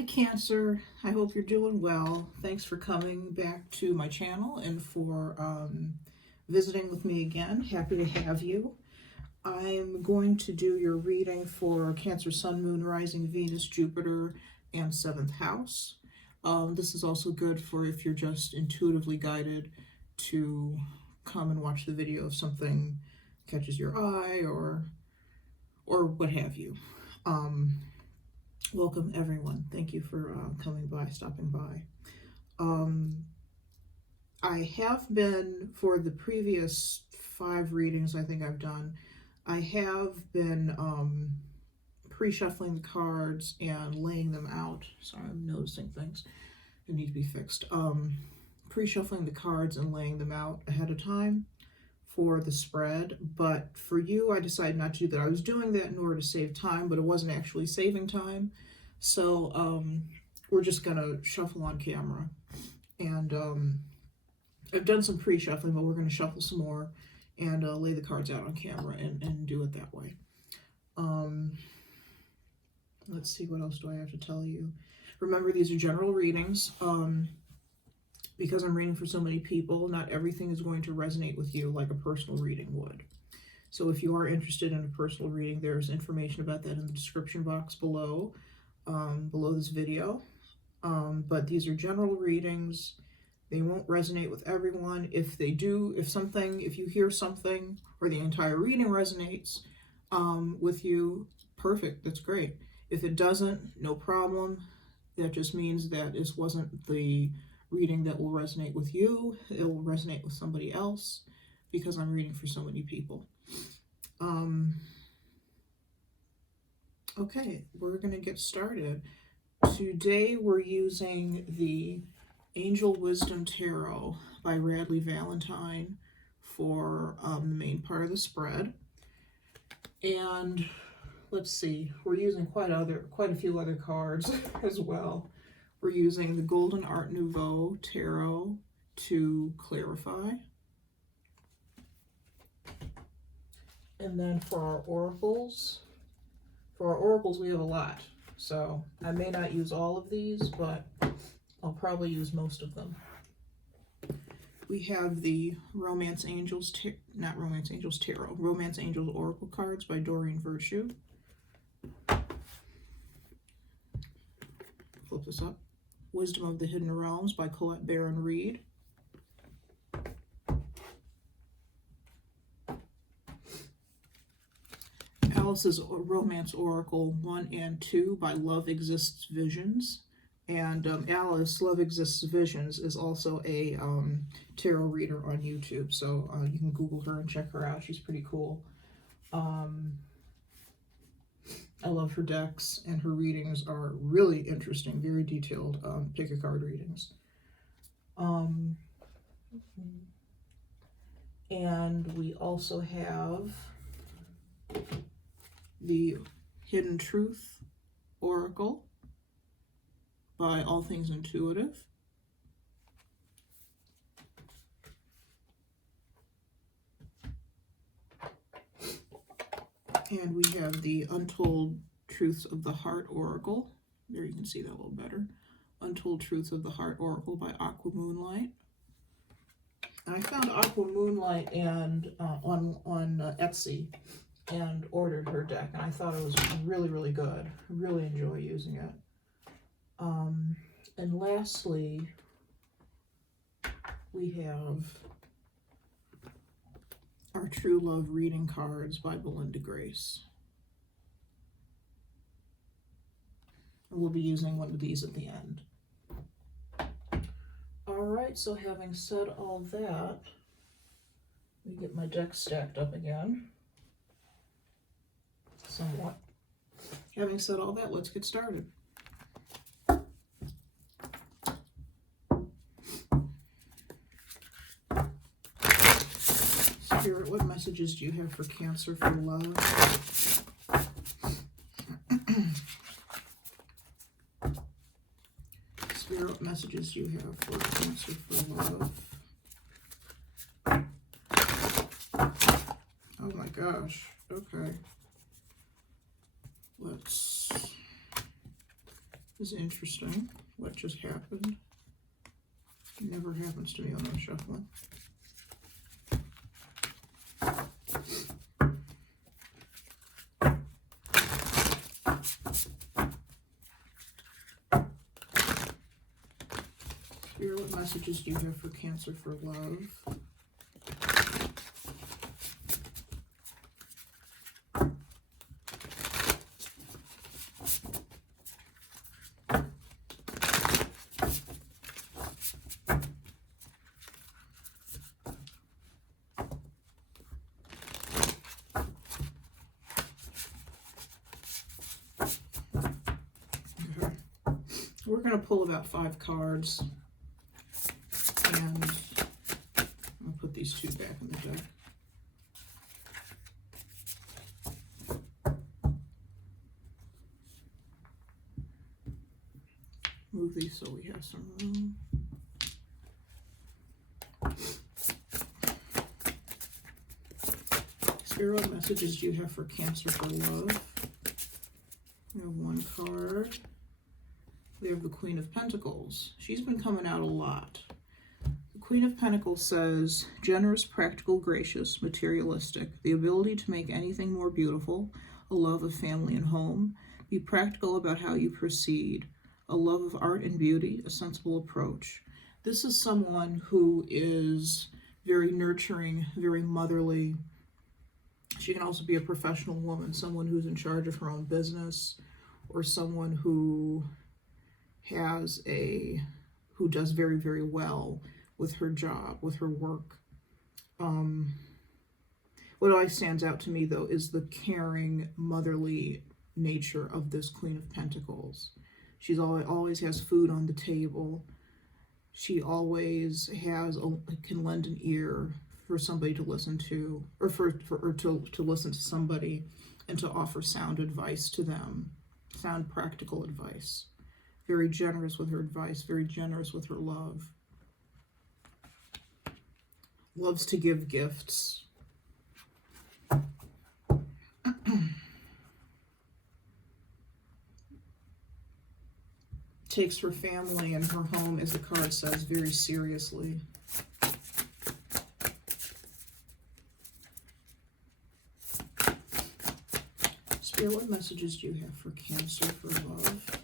Hi Cancer, I hope you're doing well. Thanks for coming back to my channel and for visiting with me again. Happy to have you. I'm going to do your reading for Cancer, Sun, Moon, Rising, Venus, Jupiter, and 7th house. This is also good for if you're just intuitively guided to come and watch the video if something catches your eye or what have you. Welcome everyone. Thank you for coming by, stopping by. I have been, for the previous 5 readings I think I've done, I have been pre-shuffling the cards and laying them out. Sorry, I'm noticing things that need to be fixed. Pre-shuffling the cards and laying them out ahead of time for the spread, but for you I decided not to do that. I was doing that in order to save time, but it wasn't actually saving time, so we're just gonna shuffle on camera. And I've done some pre-shuffling, but we're gonna shuffle some more and lay the cards out on camera and do it that way. Let's see, what else do I have to tell you? Remember, these are general readings. Because I'm reading for so many people, not everything is going to resonate with you like a personal reading would. So if you are interested in a personal reading, there's information about that in the description box below, below this video. But these are general readings. They won't resonate with everyone. If they do, if you hear something or the entire reading resonates with you, perfect, that's great. If it doesn't, no problem. That just means that this wasn't the reading that will resonate with you. It will resonate with somebody else because I'm reading for so many people. Okay, we're going to get started. Today we're using the Angel Wisdom Tarot by Radleigh Valentine for the main part of the spread. And let's see, we're using quite a few other cards as well. We're using the Golden Art Nouveau Tarot to clarify. And then for our oracles we have a lot. So I may not use all of these, but I'll probably use most of them. We have the Romance Angels Oracle cards by Doreen Virtue. Flip this up. Wisdom of the Hidden Realms by Colette Baron-Reid. Alice's Romance Oracle 1 and 2 by Love Exists Visions. And Alice, Love Exists Visions, is also a tarot reader on YouTube. So you can Google her and check her out. She's pretty cool. I love her decks, and her readings are really interesting, very detailed pick a card readings. And we also have the Hidden Truth Oracle by All Things Intuitive. And we have the Untold Truths of the Heart Oracle. There you can see that a little better. Untold Truths of the Heart Oracle by Aquamoonlight. And I found Aquamoonlight and on Etsy and ordered her deck. And I thought it was really, really good. I really enjoy using it. And lastly, we have our True Love Reading cards by BelindaGrace. And we'll be using one of these at the end. Alright, so having said all that, let me get my deck stacked up again. Somewhat. Having said all that, let's get started. Spirit, what messages do you have for Cancer for love? Spirit, what messages do you have for Cancer for love? Oh my gosh. Okay. Let's is interesting. What just happened? It never happens to me when I'm shuffling. Spirit, what messages do you have for Cancer for love? We're going to pull about 5 cards, and I'll put these 2 back in the deck. Move these so we have some room. Spirit, what messages do you have for Cancer for love? We have 1 card. We have the Queen of Pentacles. She's been coming out a lot. The Queen of Pentacles says, generous, practical, gracious, materialistic, the ability to make anything more beautiful, a love of family and home, be practical about how you proceed, a love of art and beauty, a sensible approach. This is someone who is very nurturing, very motherly. She can also be a professional woman, someone who's in charge of her own business, or someone who does very, very well with her job, with her work. What always stands out to me, though, is the caring, motherly nature of this Queen of Pentacles. She's always has food on the table. She always can lend an ear for somebody to listen to, or to listen to somebody and to offer sound advice to them, sound practical advice. Very generous with her advice, very generous with her love. Loves to give gifts. Takes her family and her home, as the card says, very seriously. Spirit, what messages do you have for Cancer for love?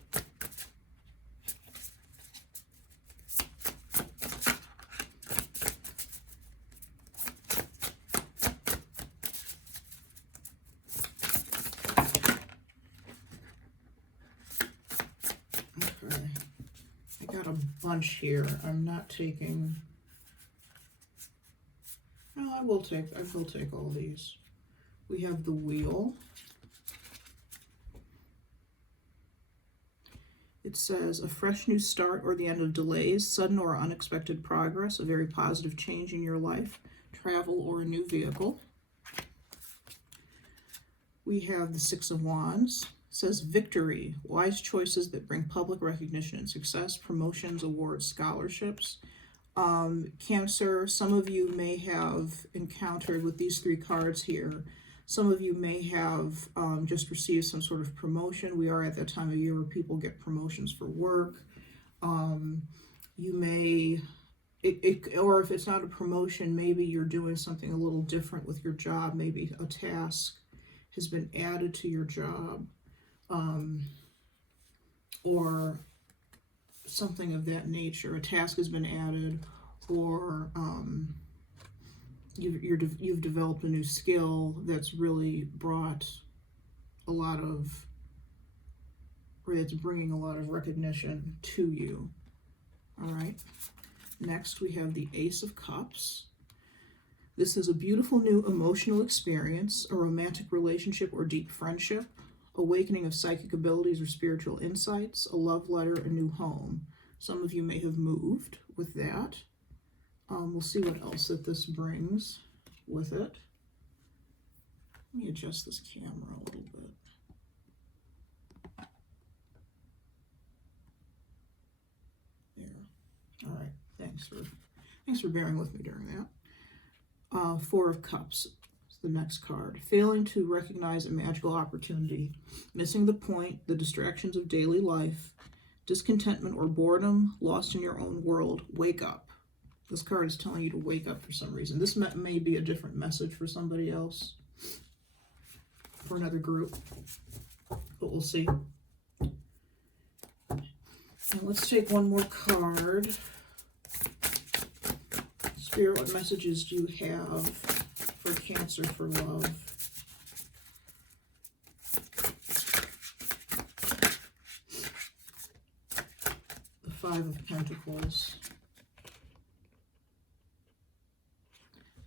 Bunch here. I'm not taking. No, I will take all these. We have the Wheel. It says a fresh new start or the end of delays, sudden or unexpected progress, a very positive change in your life, travel or a new vehicle. We have the 6 of Wands. Says victory, wise choices that bring public recognition and success, promotions, awards, scholarships. Cancer, some of you may have encountered with these 3 cards here, some of you may have just received some sort of promotion. We are at that time of year where people get promotions for work. You may, or if it's not a promotion, maybe you're doing something a little different with your job. Maybe a task has been added to your job. Or something of that nature. A task has been added, or you've developed a new skill that's really brought a lot of, or that's bringing a lot of recognition to you. All right. Next, we have the Ace of Cups. This is a beautiful new emotional experience, a romantic relationship or deep friendship, awakening of psychic abilities or spiritual insights, a love letter, a new home. Some of you may have moved with that. We'll see what else that this brings with it. Let me adjust this camera a little bit. There. All right. Thanks for bearing with me during that. 4 of Cups. The next card. Failing to recognize a magical opportunity, missing the point, the distractions of daily life, Discontentment or boredom, lost in your own world, wake up. This card is telling you to wake up for some reason. This may be a different message for somebody else, for another group, but we'll see. And let's take one more card. Spirit, what messages do you have for Cancer for love? The Five of Pentacles.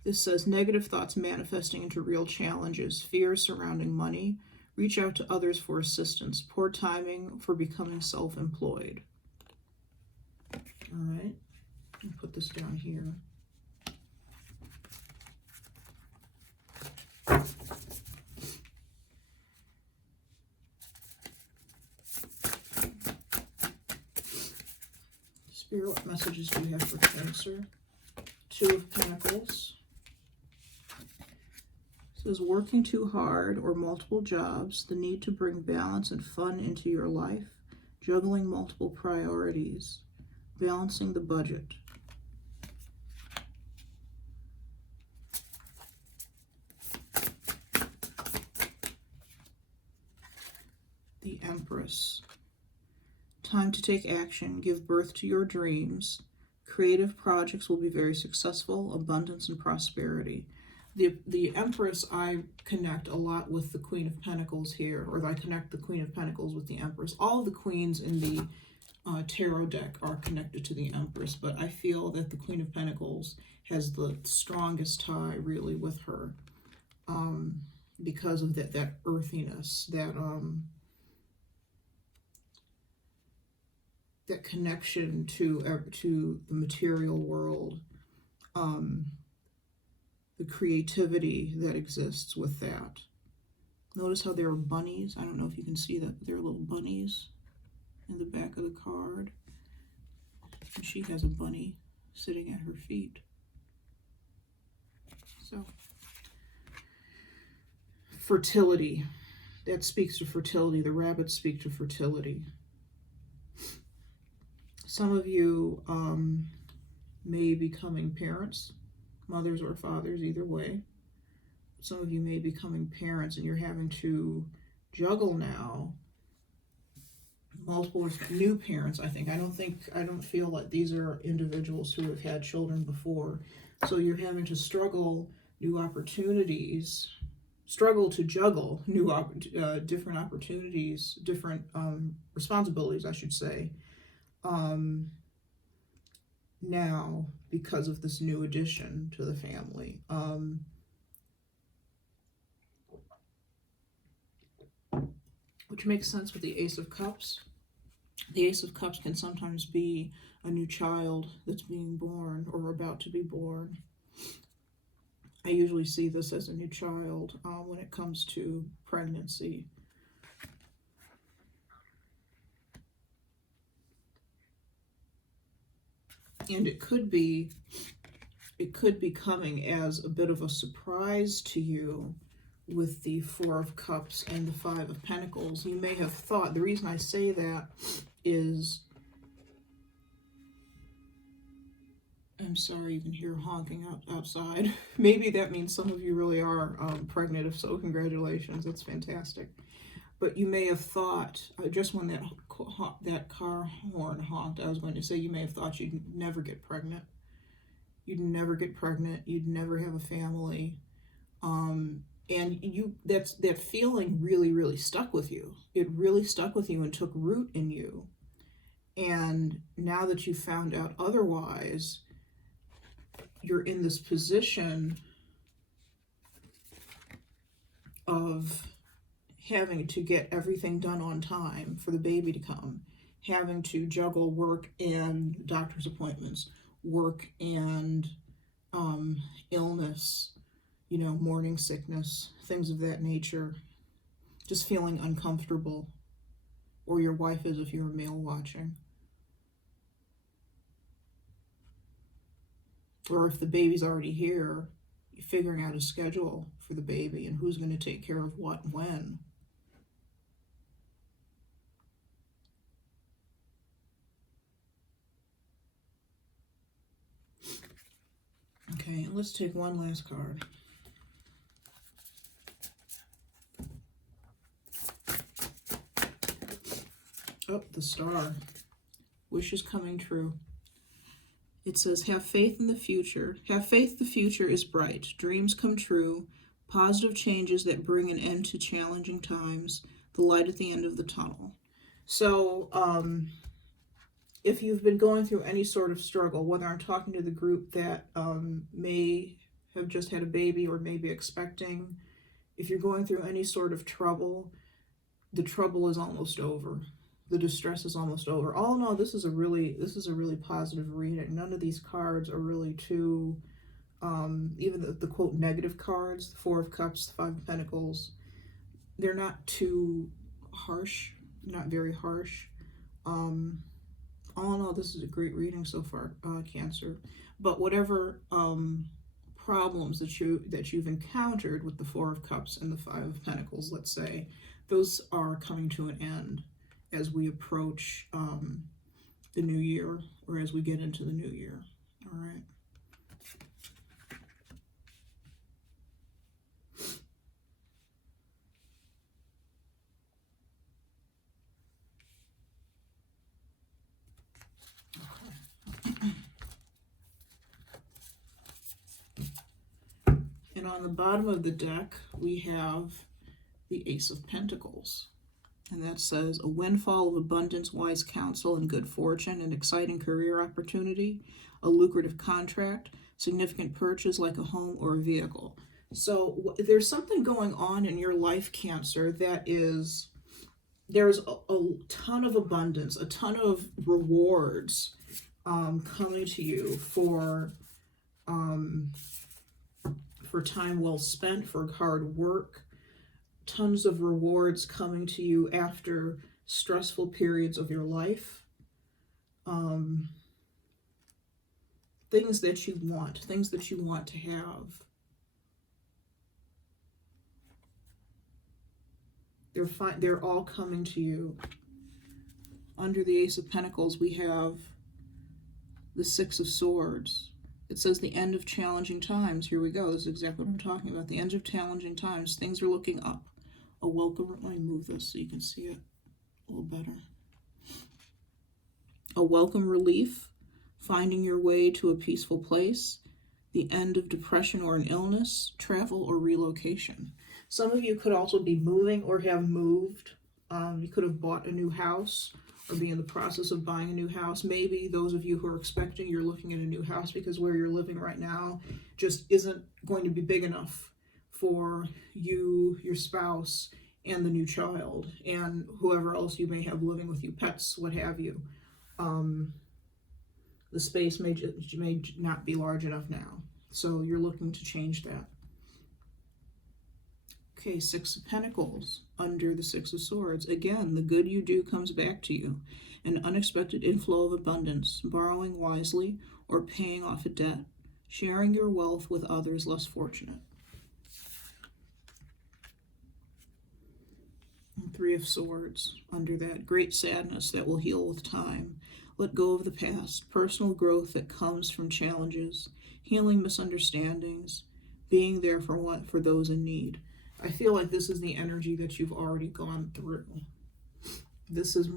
This says, negative thoughts manifesting into real challenges, fears surrounding money, reach out to others for assistance, poor timing for becoming self-employed. All right, I'll put this down here. Spirit, what messages do you have for Cancer? Two of Pentacles. It says, working too hard or multiple jobs, the need to bring balance and fun into your life, juggling multiple priorities, balancing the budget. The Empress. Time to take action, give birth to your dreams. Creative projects will be very successful, abundance and prosperity. The Empress, I connect a lot with the Queen of Pentacles here, or I connect the Queen of Pentacles with the Empress. All of the queens in the tarot deck are connected to the Empress, but I feel that the Queen of Pentacles has the strongest tie really with her, because of that earthiness, that connection to the material world, the creativity that exists with that. Notice how there are bunnies. I don't know if you can see that, but there are little bunnies in the back of the card. And she has a bunny sitting at her feet. So, fertility. That speaks to fertility. The rabbits speak to fertility. Some of you may be becoming parents, mothers or fathers, either way. Some of you may be becoming parents, and you're having to juggle now multiple new parents. I don't feel like these are individuals who have had children before. So you're having to struggle new opportunities, struggle to juggle different opportunities, different responsibilities, I should say. Now, because of this new addition to the family. Which makes sense with the Ace of Cups. The Ace of Cups can sometimes be a new child that's being born or about to be born. I usually see this as a new child when it comes to pregnancy. And it could be coming as a bit of a surprise to you with the Four of Cups and the Five of Pentacles. You may have thought, the reason I say that is, I'm sorry, you can hear honking outside. Maybe that means some of you really are pregnant. If so, congratulations, that's fantastic. But you may have thought, just when that car horn honked, I was going to say, you may have thought you'd never get pregnant. You'd never get pregnant. You'd never have a family. And that feeling really, really stuck with you. It really stuck with you and took root in you. And now that you found out otherwise, you're in this position of having to get everything done on time for the baby to come, having to juggle work and doctor's appointments, work and illness, morning sickness, things of that nature, just feeling uncomfortable, or your wife is if you're a male watching. Or if the baby's already here, you're figuring out a schedule for the baby and who's going to take care of what when. Okay, let's take one last card. Oh, the Star. Wishes coming true. It says, have faith in the future. Have faith the future is bright. Dreams come true. Positive changes that bring an end to challenging times. The light at the end of the tunnel. So, if you've been going through any sort of struggle, whether I'm talking to the group that may have just had a baby or may be expecting, if you're going through any sort of trouble, the trouble is almost over. The distress is almost over. All in all, this is a really positive reading. None of these cards are really too, even the quote negative cards, the Four of Cups, the Five of Pentacles, they're not too harsh, not very harsh. All in all, this is a great reading so far, Cancer. But whatever problems that you've encountered with the Four of Cups and the Five of Pentacles, let's say, those are coming to an end as we approach the new year, or as we get into the new year. All right. And on the bottom of the deck, we have the Ace of Pentacles. And that says, a windfall of abundance, wise counsel, and good fortune, an exciting career opportunity, a lucrative contract, significant purchase like a home or a vehicle. So there's something going on in your life, Cancer, that is, there's a ton of abundance, a ton of rewards coming to you for time well spent, for hard work. Tons of rewards coming to you after stressful periods of your life. Things that you want to have. They're all coming to you. Under the Ace of Pentacles, we have the Six of Swords. It says the end of challenging times. Here we go. This is exactly what I'm talking about. The end of challenging times. Things are looking up. A welcome, let me move this so you can see it a little better. A welcome relief, finding your way to a peaceful place, the end of depression or an illness, travel or relocation. Some of you could also be moving or have moved. You could have bought a new house or be in the process of buying a new house. Maybe those of you who are expecting, you're looking at a new house because where you're living right now just isn't going to be big enough for you, your spouse, and the new child, and whoever else you may have living with you, pets, what have you. The space may not be large enough now, so you're looking to change that. Okay, Six of Pentacles under the Six of Swords. Again, the good you do comes back to you. An unexpected inflow of abundance, borrowing wisely or paying off a debt, sharing your wealth with others less fortunate. And Three of Swords under that. Great sadness that will heal with time. Let go of the past. Personal growth that comes from challenges. Healing misunderstandings. Being there for those in need. I feel like this is the energy that you've already gone through. This is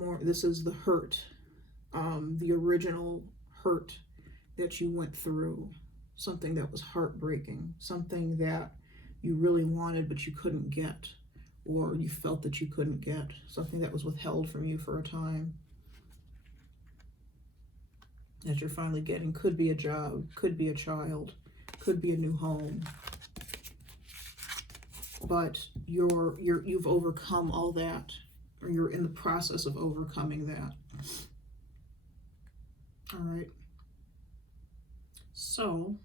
the hurt. The original hurt that you went through. Something that was heartbreaking. Something that you really wanted but you couldn't get. Or you felt that you couldn't get. Something that was withheld from you for a time. That you're finally getting. Could be a job, could be a child, could be a new home. But you've overcome all that, or you're in the process of overcoming that. All right. So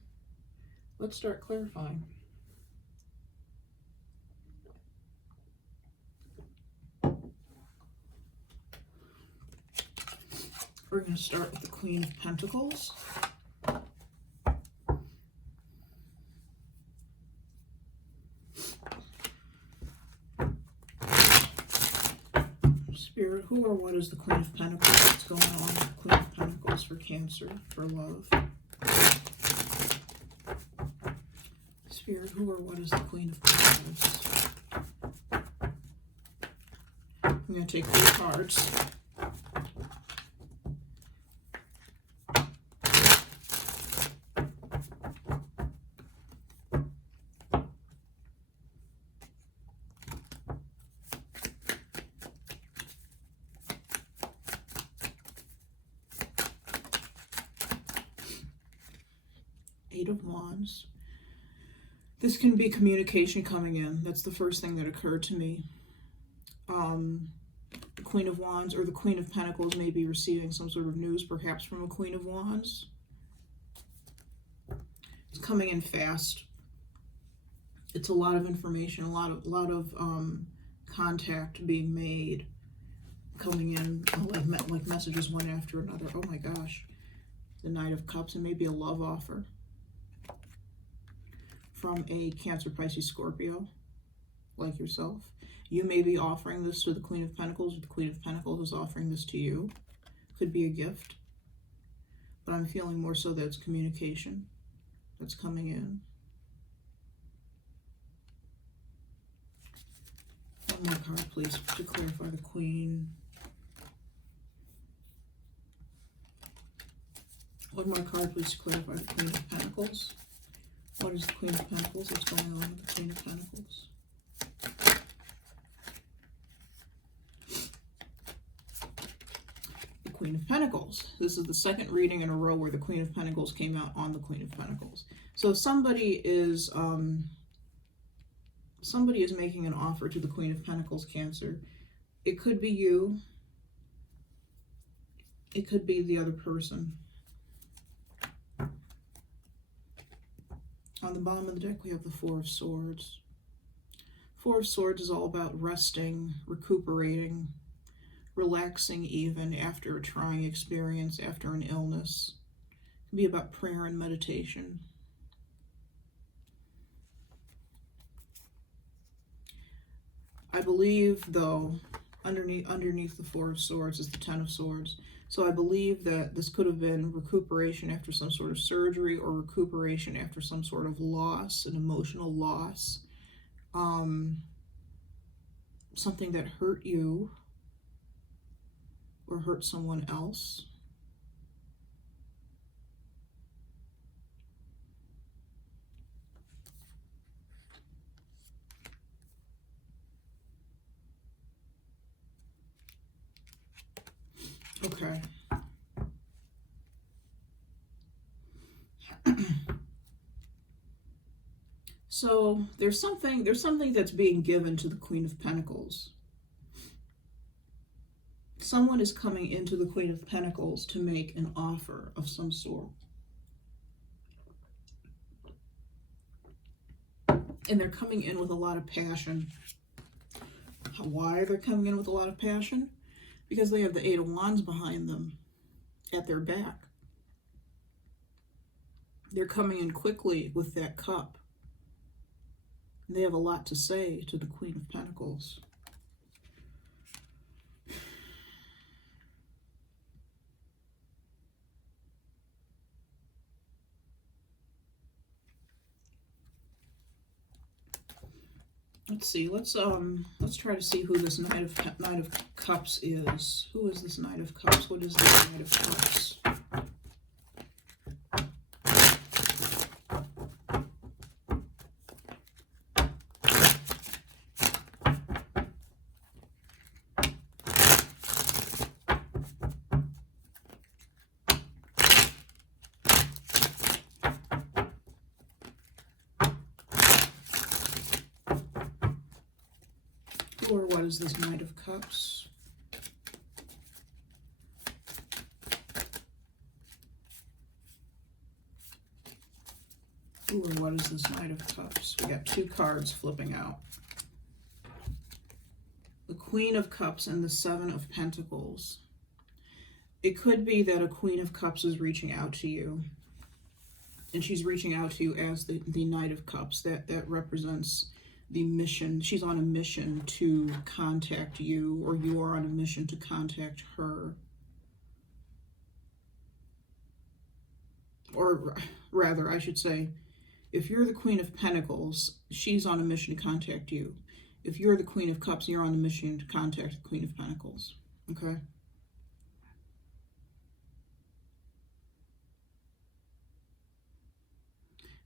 let's start clarifying. We're going to start with the Queen of Pentacles. Spirit, who or what is the Queen of Pentacles? What's going on with the Queen of Pentacles for Cancer, for love? Spirit, who or what is the Queen of Pentacles? I'm going to take 3 cards. Eight of Wands. This can be communication coming in. That's the first thing that occurred to me. The Queen of Wands or the Queen of Pentacles may be receiving some sort of news, perhaps from a Queen of Wands. It's coming in fast. It's a lot of information, a lot of contact being made, coming in like messages one after another. Oh my gosh. The Knight of Cups, and maybe a love offer from a Cancer, Pisces, Scorpio, like yourself. You may be offering this to the Queen of Pentacles, or the Queen of Pentacles is offering this to you. Could be a gift, but I'm feeling more so that it's communication that's coming in. One more card, please, to clarify the Queen. One more card, please, to clarify the Queen of Pentacles. What is the Queen of Pentacles? What's going on with the Queen of Pentacles? The Queen of Pentacles. This is the second reading in a row where the Queen of Pentacles came out on the Queen of Pentacles. So somebody is making an offer to the Queen of Pentacles, Cancer. It could be you. It could be the other person. On the bottom of the deck, we have the Four of Swords. Four of Swords is all about resting, recuperating, relaxing even after a trying experience, after an illness. It can be about prayer and meditation. I believe, though, underneath the Four of Swords is the Ten of Swords. So I believe that this could have been recuperation after some sort of surgery, or recuperation after some sort of loss, an emotional loss. Something that hurt you or hurt someone else. Okay. So there's something that's being given to the Queen of Pentacles. Someone is coming into the Queen of Pentacles to make an offer of some sort. And they're coming in with a lot of passion. Why are they coming in with a lot of passion? Because they have the Eight of Wands behind them, at their back. They're coming in quickly with that cup. They have a lot to say to the Queen of Pentacles. Let's see. Let's try to see who this Knight of Cups is. Who is this Knight of Cups? What is this Knight of Cups? Or what is this Knight of Cups? Ooh, or what is this Knight of Cups? We got 2 cards flipping out. The Queen of Cups and the Seven of Pentacles. It could be that a Queen of Cups is reaching out to you. And she's reaching out to you as the Knight of Cups. That represents the mission. She's on a mission to contact you, or you are on a mission to contact her. Or rather, I should say, If you're the Queen of Pentacles, she's on a mission to contact you. If you're the Queen of Cups, you're on the mission to contact the Queen of Pentacles. Okay?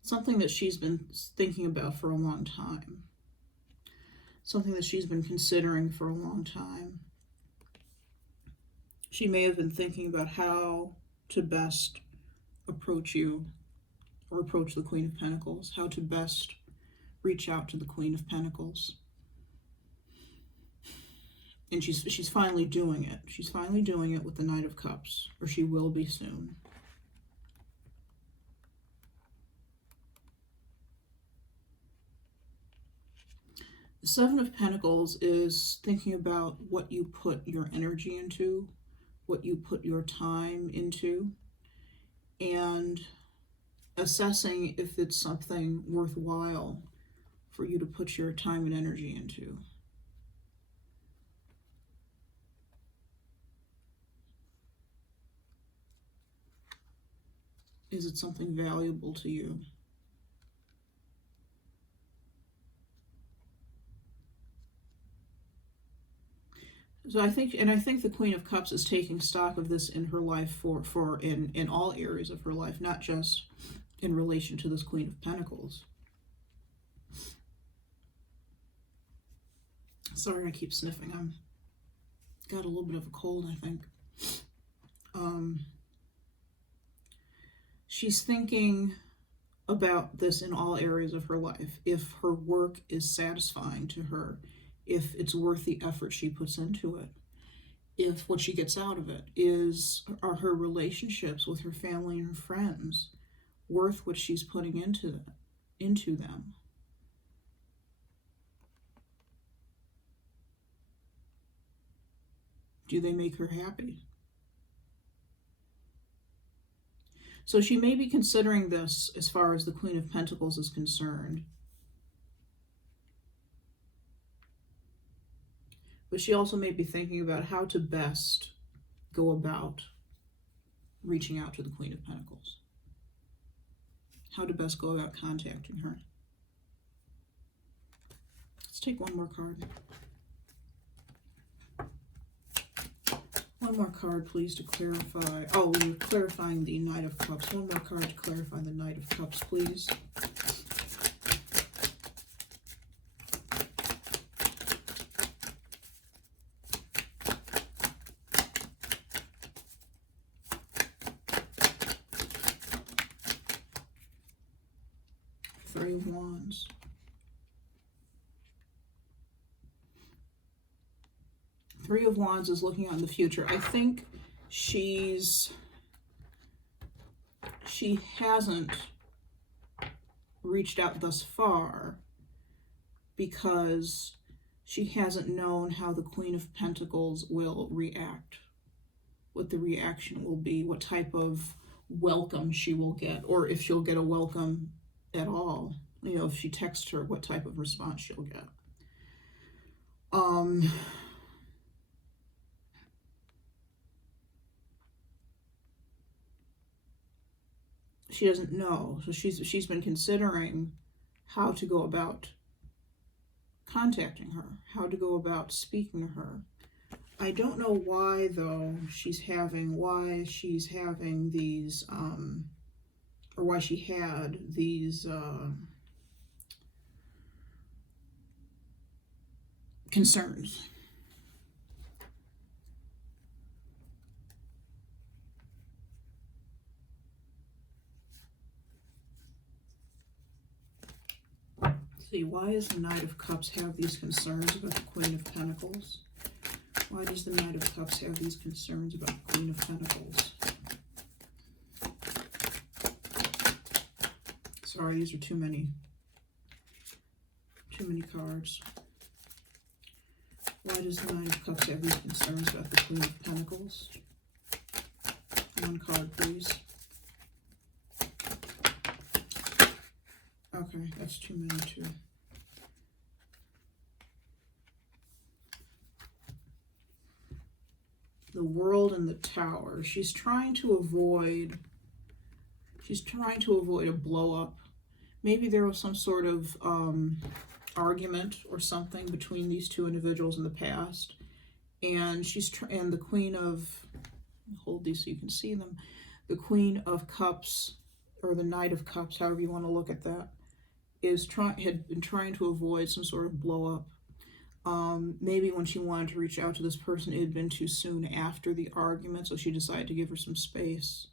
Something that she's been thinking about for a long time. Something that she's been considering for a long time. She may have been thinking about how to best approach you, or approach the Queen of Pentacles, how to best reach out to the Queen of Pentacles. And she's finally doing it. She's finally doing it with the Knight of Cups, or she will be soon. The Seven of Pentacles is thinking about what you put your energy into, what you put your time into, and assessing if it's something worthwhile for you to put your time and energy into. Is it something valuable to you? So I think the Queen of Cups is taking stock of this in her life in all areas of her life, not just in relation to this Queen of Pentacles. Sorry, I keep sniffing. I'm got a little bit of a cold, I think. She's thinking about this in all areas of her life. If her work is satisfying to her, if it's worth the effort she puts into it, if what she gets out of it are her relationships with her family and her friends worth what she's putting into them. Do they make her happy? So she may be considering this as far as the Queen of Pentacles is concerned. But she also may be thinking about how to best go about reaching out to the Queen of Pentacles. How to best go about contacting her. Let's take one more card. One more card, please, to clarify. Oh, you're clarifying the Knight of Cups. One more card to clarify the Knight of Cups, please. Three of Wands. Three of Wands is looking out in the future. I think she hasn't reached out thus far because she hasn't known how the Queen of Pentacles will react, what the reaction will be, what type of welcome she will get, or if she'll get a welcome at all. You know, if she texts her, what type of response she'll get. She doesn't know, so she's been considering how to go about contacting her, how to go about speaking to her. I don't know why, though, she's having these, or why she had these concerns. See, why does the Knight of Cups have these concerns about the Queen of Pentacles? Why does the Knight of Cups have these concerns about the Queen of Pentacles? Sorry, these are too many cards. Why does the Knight of Cups have these concerns about the Queen of Pentacles? One card, please. Okay, that's too many too. The World and the Tower. She's trying to avoid a blow up Maybe there was some sort of argument or something between these two individuals in the past, and and the Queen of, hold these so you can see them, the Queen of Cups, or the Knight of Cups, however you want to look at that, had been trying to avoid some sort of blow up. Maybe when she wanted to reach out to this person, it had been too soon after the argument, so she decided to give her some space.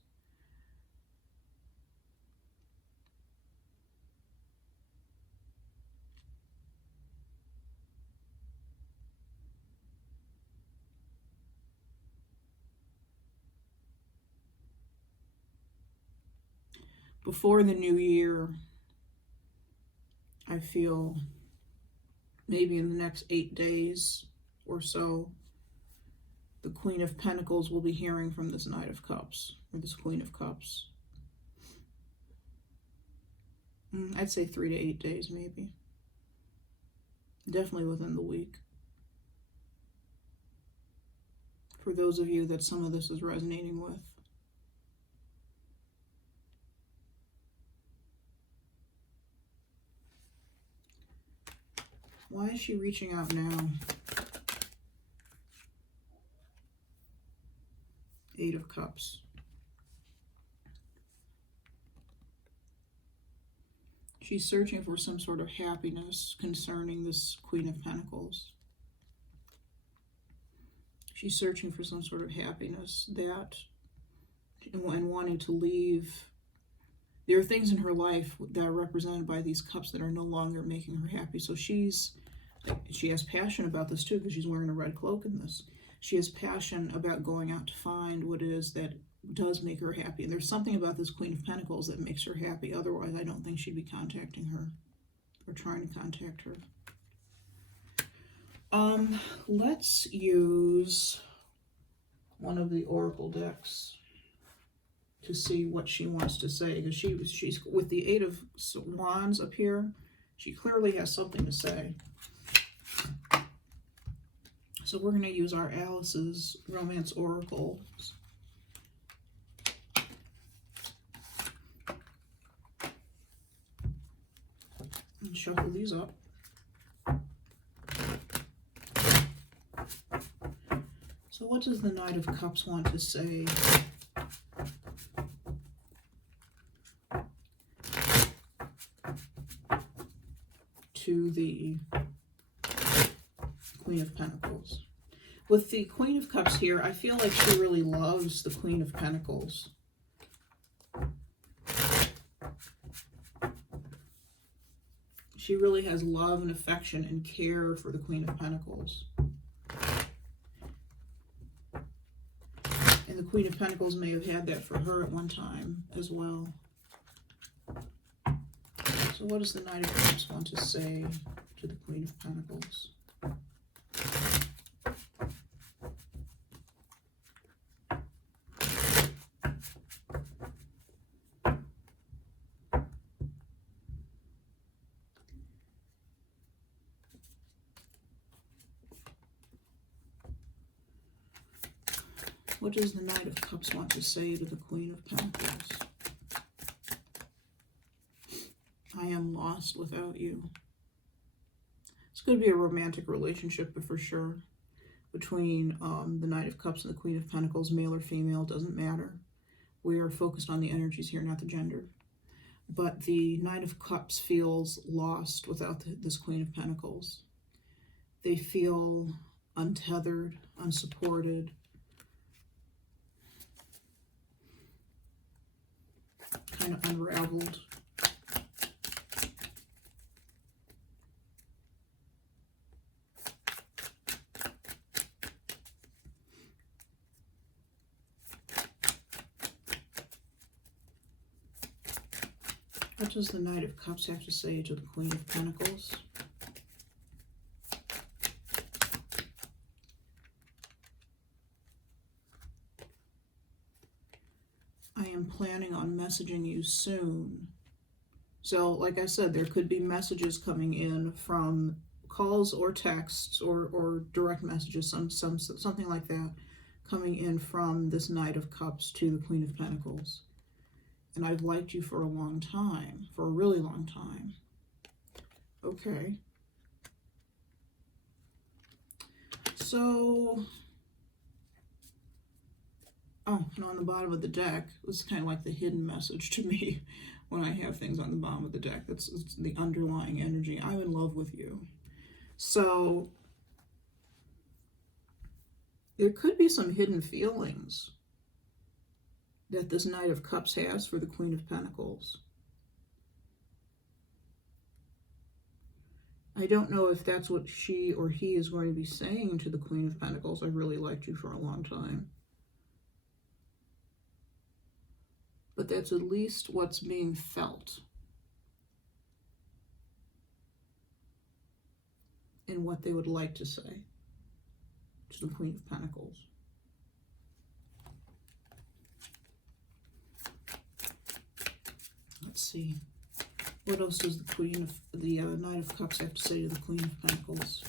Before the new year, I feel maybe in the next 8 days or so, the Queen of Pentacles will be hearing from this Knight of Cups, or this Queen of Cups. I'd say 3 to 8 days, maybe. Definitely within the week. For those of you that some of this is resonating with. Why is she reaching out now? 8 of Cups. She's searching for some sort of happiness concerning this Queen of Pentacles. She's searching for some sort of happiness and wanting to leave. There are things in her life that are represented by these cups that are no longer making her happy. So she has passion about this too, because she's wearing a red cloak in this. She has passion about going out to find what it is that does make her happy. And there's something about this Queen of Pentacles that makes her happy. Otherwise, I don't think she'd be contacting her or trying to contact her. Let's use one of the Oracle decks to see what she wants to say, because she's with the 8 of Wands up here. She clearly has something to say. So we're going to use our Alice's Romance Oracle. And shuffle these up. So what does the Knight of Cups want to say? To the Queen of Pentacles. With the Queen of Cups here, I feel like she really loves the Queen of Pentacles. She really has love and affection and care for the Queen of Pentacles. And the Queen of Pentacles may have had that for her at one time as well. So what does the Knight of Cups want to say to the Queen of Pentacles? What does the Knight of Cups want to say to the Queen of Pentacles? I am lost without you. It's going to be a romantic relationship, but for sure, between the Knight of Cups and the Queen of Pentacles, male or female, doesn't matter. We are focused on the energies here, not the gender. But the Knight of Cups feels lost without this Queen of Pentacles. They feel untethered, unsupported, kind of unraveled. What does the Knight of Cups have to say to the Queen of Pentacles? I am planning on messaging you soon. So, like I said, there could be messages coming in from calls or texts or direct messages, something like that, coming in from this Knight of Cups to the Queen of Pentacles. And I've liked you for a long time, for a really long time. Okay. So, oh, and on the bottom of the deck, it's kind of like the hidden message to me when I have things on the bottom of the deck. It's the underlying energy. I'm in love with you. So, there could be some hidden feelings that this Knight of Cups has for the Queen of Pentacles. I don't know if that's what she or he is going to be saying to the Queen of Pentacles. I really liked you for a long time. But that's at least what's being felt. And what they would like to say to the Queen of Pentacles. Let's see. What else does the Knight of Cups have to say to the Queen of Pentacles?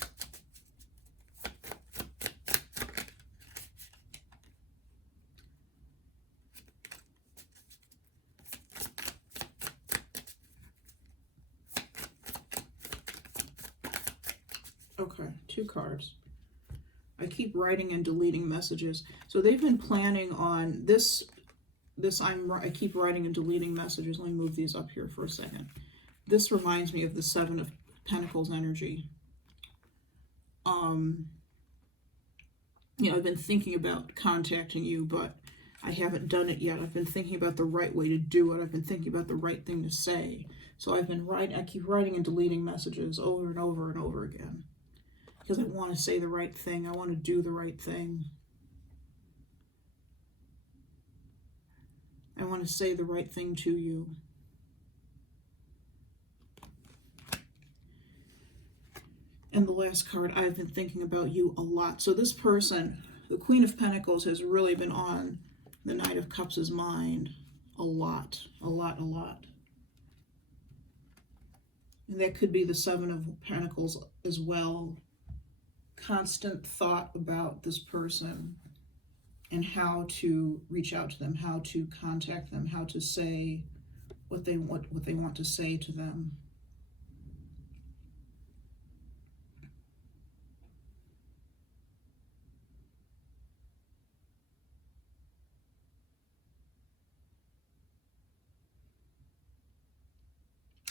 Okay, 2 cards. I keep writing and deleting messages. So they've been planning on this. I keep writing and deleting messages. Let me move these up here for a second. This reminds me of the 7 of Pentacles energy. You know, I've been thinking about contacting you, but I haven't done it yet. I've been thinking about the right way to do it. I've been thinking about the right thing to say. So I keep writing and deleting messages over and over and over again. Because I want to say the right thing. I want to do the right thing. I want to say the right thing to you. And the last card, I've been thinking about you a lot. So this person, the Queen of Pentacles, has really been on the Knight of Cups' mind a lot, a lot, a lot. And that could be the 7 of Pentacles as well. Constant thought about this person and how to reach out to them, how to contact them, how to say what they want to say to them.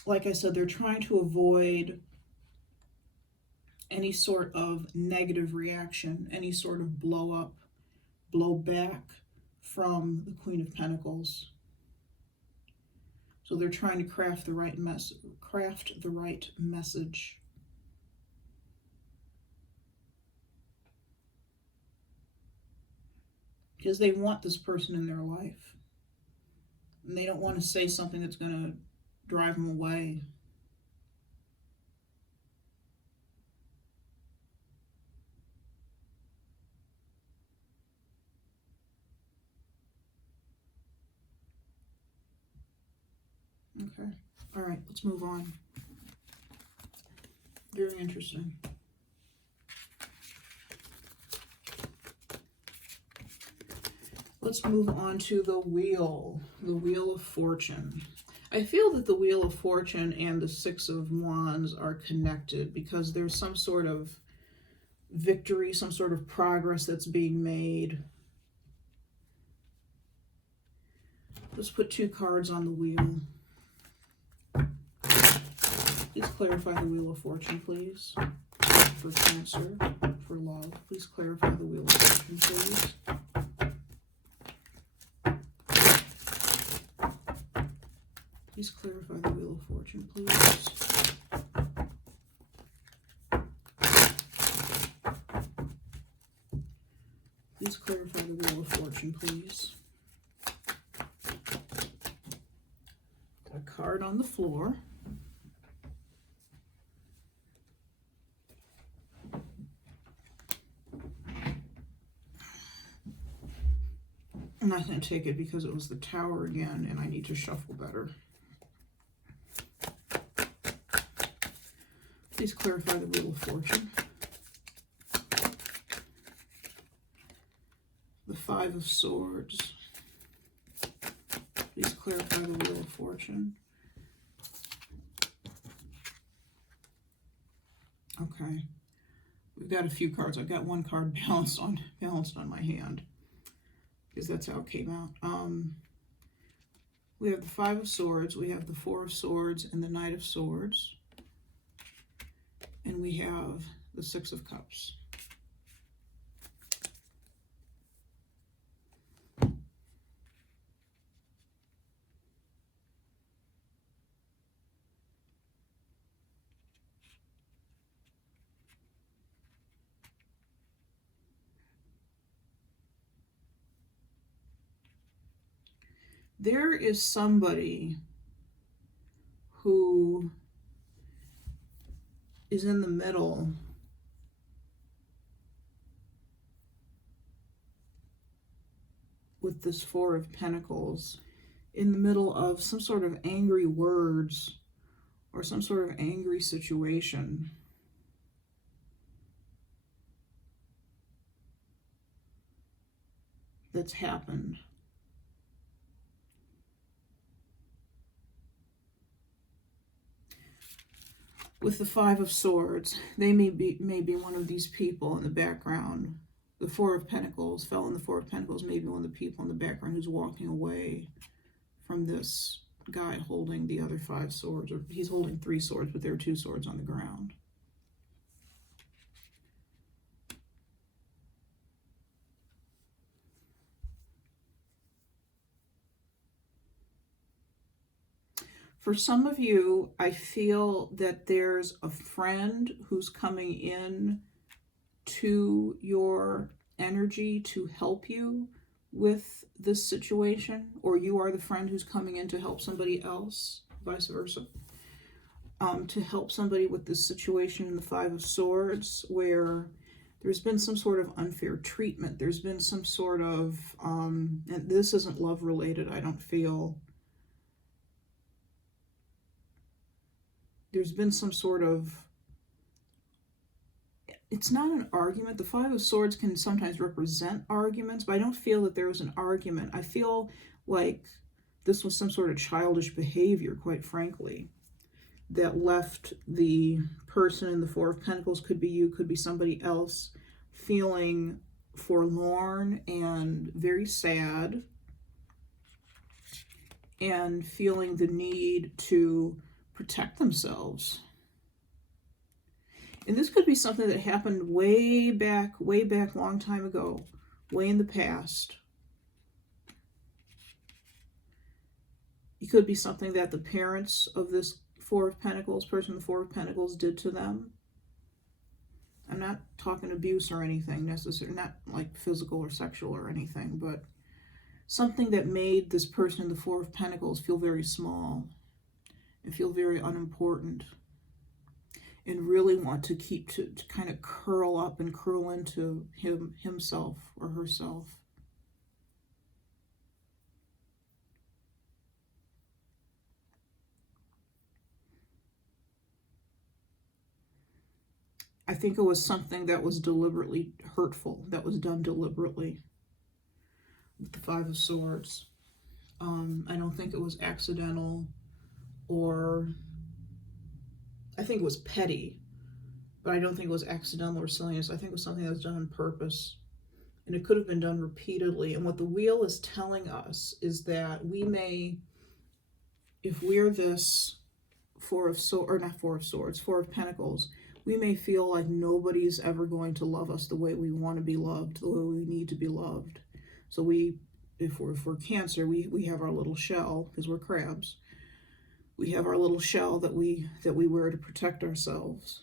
Like I said, they're trying to avoid any sort of negative reaction, any sort of blow up, blow back from the Queen of Pentacles. So they're trying to craft the right message. Because they want this person in their life. And they don't want to say something that's going to drive them away. Okay. All right, let's move on. Very interesting. Let's move on to the Wheel of Fortune. I feel that the Wheel of Fortune and the 6 of Wands are connected because there's some sort of victory, some sort of progress that's being made. Let's put 2 cards on the wheel. Please clarify the Wheel of Fortune, please. For Cancer, for love. Please clarify the Wheel of Fortune, please. Please clarify the Wheel of Fortune, please. Please clarify the Wheel of Fortune, please. Got a card on the floor. I'm not going to take it because it was the Tower again, and I need to shuffle better. Please clarify the Wheel of Fortune. The 5 of Swords. Please clarify the Wheel of Fortune. Okay. We've got a few cards. I've got one card balanced on my hand, because that's how it came out. We have the Five of Swords, we have the Four of Swords, and the Knight of Swords. And we have the Six of Cups. There is somebody who is in the middle with this Four of Pentacles, in the middle of some sort of angry words or some sort of angry situation. That's happened. With the Five of Swords, they may be one of these people in the background. The Four of Pentacles, in the Four of Pentacles, may be one of the people in the background who's walking away from this guy holding the other 5 swords. Or he's holding 3 swords, but there are 2 swords on the ground. For some of you, I feel that there's a friend who's coming in to your energy to help you with this situation, or you are the friend who's coming in to help somebody else, vice versa. To help somebody with this situation in the Five of Swords, where there's been some sort of unfair treatment. There's been some sort of, and this isn't love related, I don't feel. There's been some sort of, it's not an argument. The Five of Swords can sometimes represent arguments, but I don't feel that there was an argument. I feel like this was some sort of childish behavior, quite frankly, that left the person in the Four of Pentacles, could be you, could be somebody else, feeling forlorn and very sad, and feeling the need to protect themselves. And this could be something that happened way back, long time ago, way in the past. It could be something that the parents of this Four of Pentacles, person in the Four of Pentacles, did to them. I'm not talking abuse or anything necessarily, not like physical or sexual or anything, but something that made this person in the Four of Pentacles feel very small and feel very unimportant, and really want to to kind of curl up and curl into himself or herself. I think it was something that was deliberately hurtful, that was done deliberately with the Five of Swords. I don't think it was accidental, or I think it was petty, but I don't think it was accidental or silliness. I think it was something that was done on purpose, and it could have been done repeatedly. And what the wheel is telling us is that we may, if we're this Four of Pentacles, we may feel like nobody's ever going to love us the way we want to be loved, the way we need to be loved. So if we're Cancer, we have our little shell, because we're crabs. We have our little shell that we wear to protect ourselves.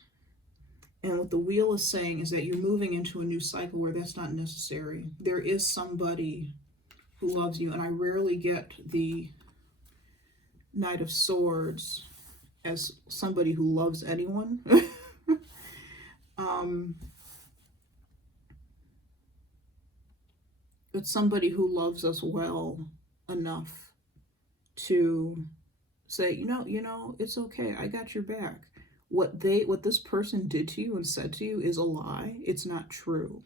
And what the wheel is saying is that you're moving into a new cycle where that's not necessary. There is somebody who loves you, and I rarely get the Knight of Swords as somebody who loves anyone. But somebody who loves us well enough to say, you know, it's okay, I got your back. What this person did to you and said to you is a lie. It's not true.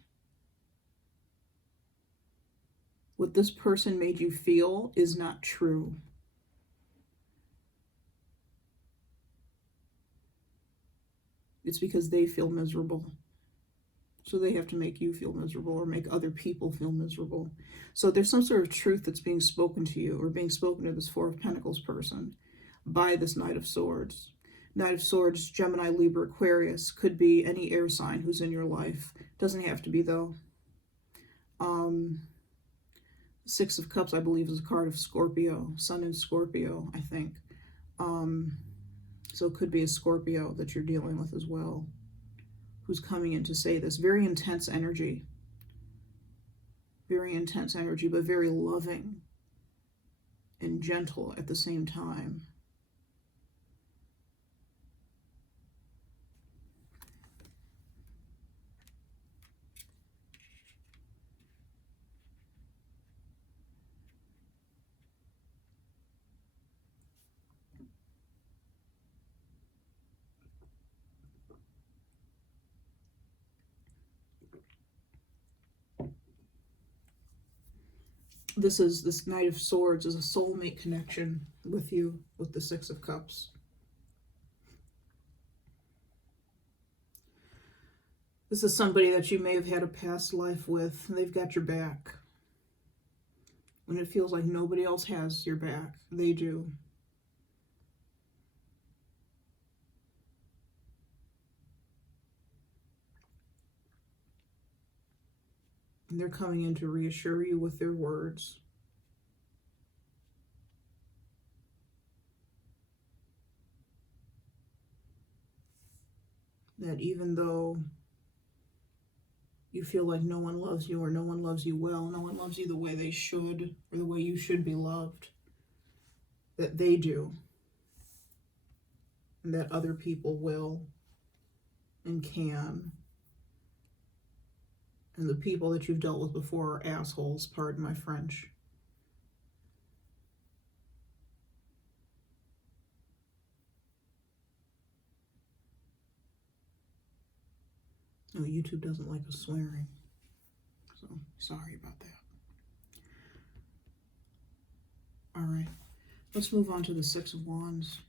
What this person made you feel is not true. It's because they feel miserable. So they have to make you feel miserable or make other people feel miserable. So there's some sort of truth that's being spoken to you or being spoken to this Four of Pentacles person by this Knight of Swords. Knight of Swords, Gemini, Libra, Aquarius, could be any air sign who's in your life. Doesn't have to be, though. Six of Cups, I believe, is a card of Scorpio. Sun in Scorpio, I think. So it could be a Scorpio that you're dealing with as well, who's coming in to say this. Very intense energy. Very intense energy, but very loving and gentle at the same time. This Knight of Swords is a soulmate connection with you, with the Six of Cups. This is somebody that you may have had a past life with. They've got your back. When it feels like nobody else has your back, they do. And they're coming in to reassure you with their words. That even though you feel like no one loves you or no one loves you well, no one loves you the way they should or the way you should be loved, that they do. And that other people will and can. And the people that you've dealt with before are assholes, pardon my French. No, YouTube doesn't like us swearing. So, sorry about that. All right. Let's move on to the Six of Wands.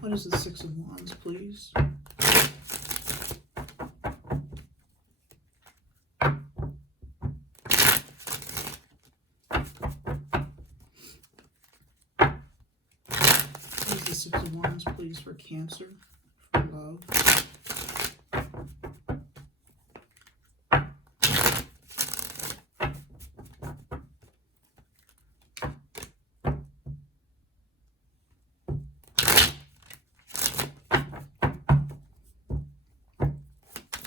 What is the Six of Wands, please? What is the Six of Wands, please, for Cancer, for love?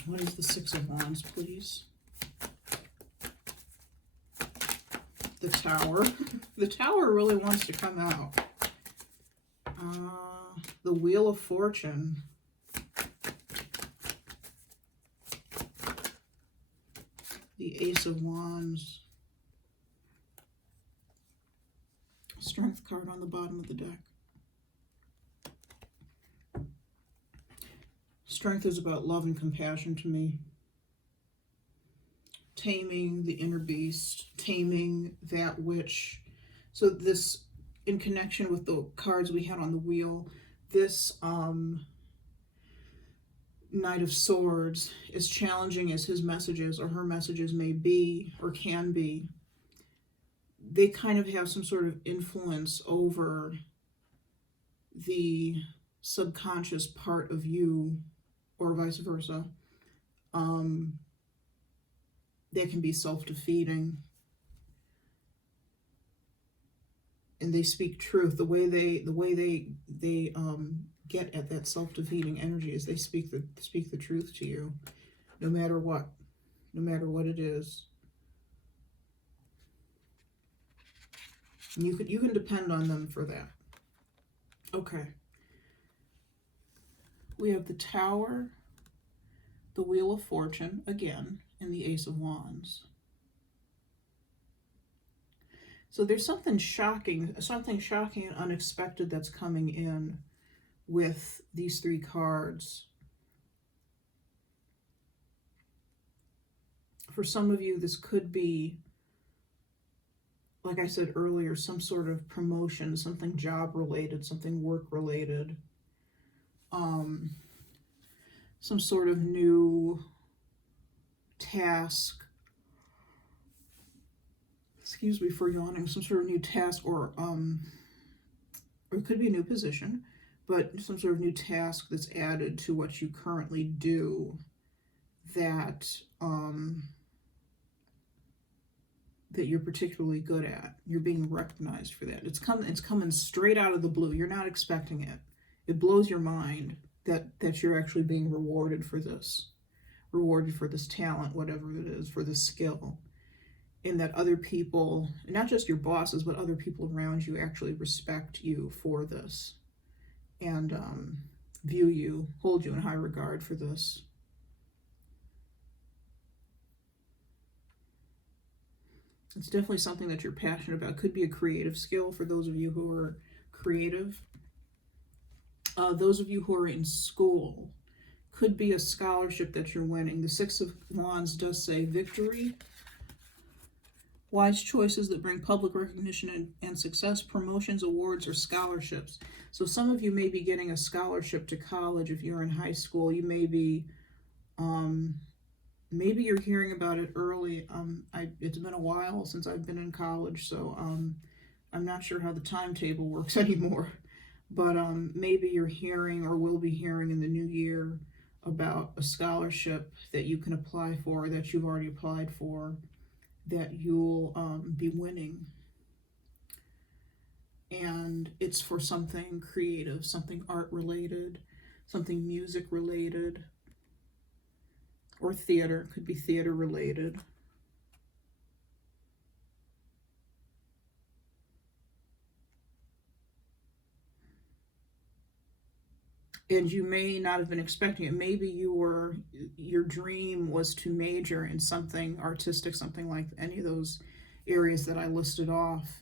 What is the Six of Wands, please? The Tower. The Tower really wants to come out. The Wheel of Fortune. The Ace of Wands. Strength card on the bottom of the deck. Strength is about love and compassion to me. Taming the inner beast, taming that which. So this, in connection with the cards we had on the wheel, this Knight of Swords, as challenging as his messages or her messages may be or can be, they kind of have some sort of influence over the subconscious part of you, or vice versa. They can be self-defeating. And they speak truth. The way they get at that self-defeating energy is they speak the truth to you, no matter what it is. And you can depend on them for that. Okay. We have the Tower, the Wheel of Fortune again, and the Ace of Wands. So there's something shocking and unexpected that's coming in with these three cards. For some of you, this could be, like I said earlier, some sort of promotion, something job related, something work related, some sort of new task. Excuse me for yawning. Some sort of new task, or it could be a new position, but some sort of new task that's added to what you currently do that that you're particularly good at. You're being recognized for that. It's coming straight out of the blue. You're not expecting it. It blows your mind that you're actually being rewarded for this. Rewarded for this talent, whatever it is, for this skill. And that other people, not just your bosses, but other people around you actually respect you for this. And view you, hold you in high regard for this. It's definitely something that you're passionate about. Could be a creative skill for those of you who are creative. Those of you who are in school, could be a scholarship that you're winning. The Six of Wands does say victory, wise choices that bring public recognition and success, promotions, awards, or scholarships. So some of you may be getting a scholarship to college if you're in high school. You may be, maybe you're hearing about it early. It's been a while since I've been in college, so I'm not sure how the timetable works anymore. But maybe you're hearing or will be hearing in the new year about a scholarship that you can apply for, that you've already applied for, that you'll be winning. And it's for something creative, something art related, something music related, or theater. Could be theater related. And you may not have been expecting it. Maybe your dream was to major in something artistic, something like any of those areas that I listed off,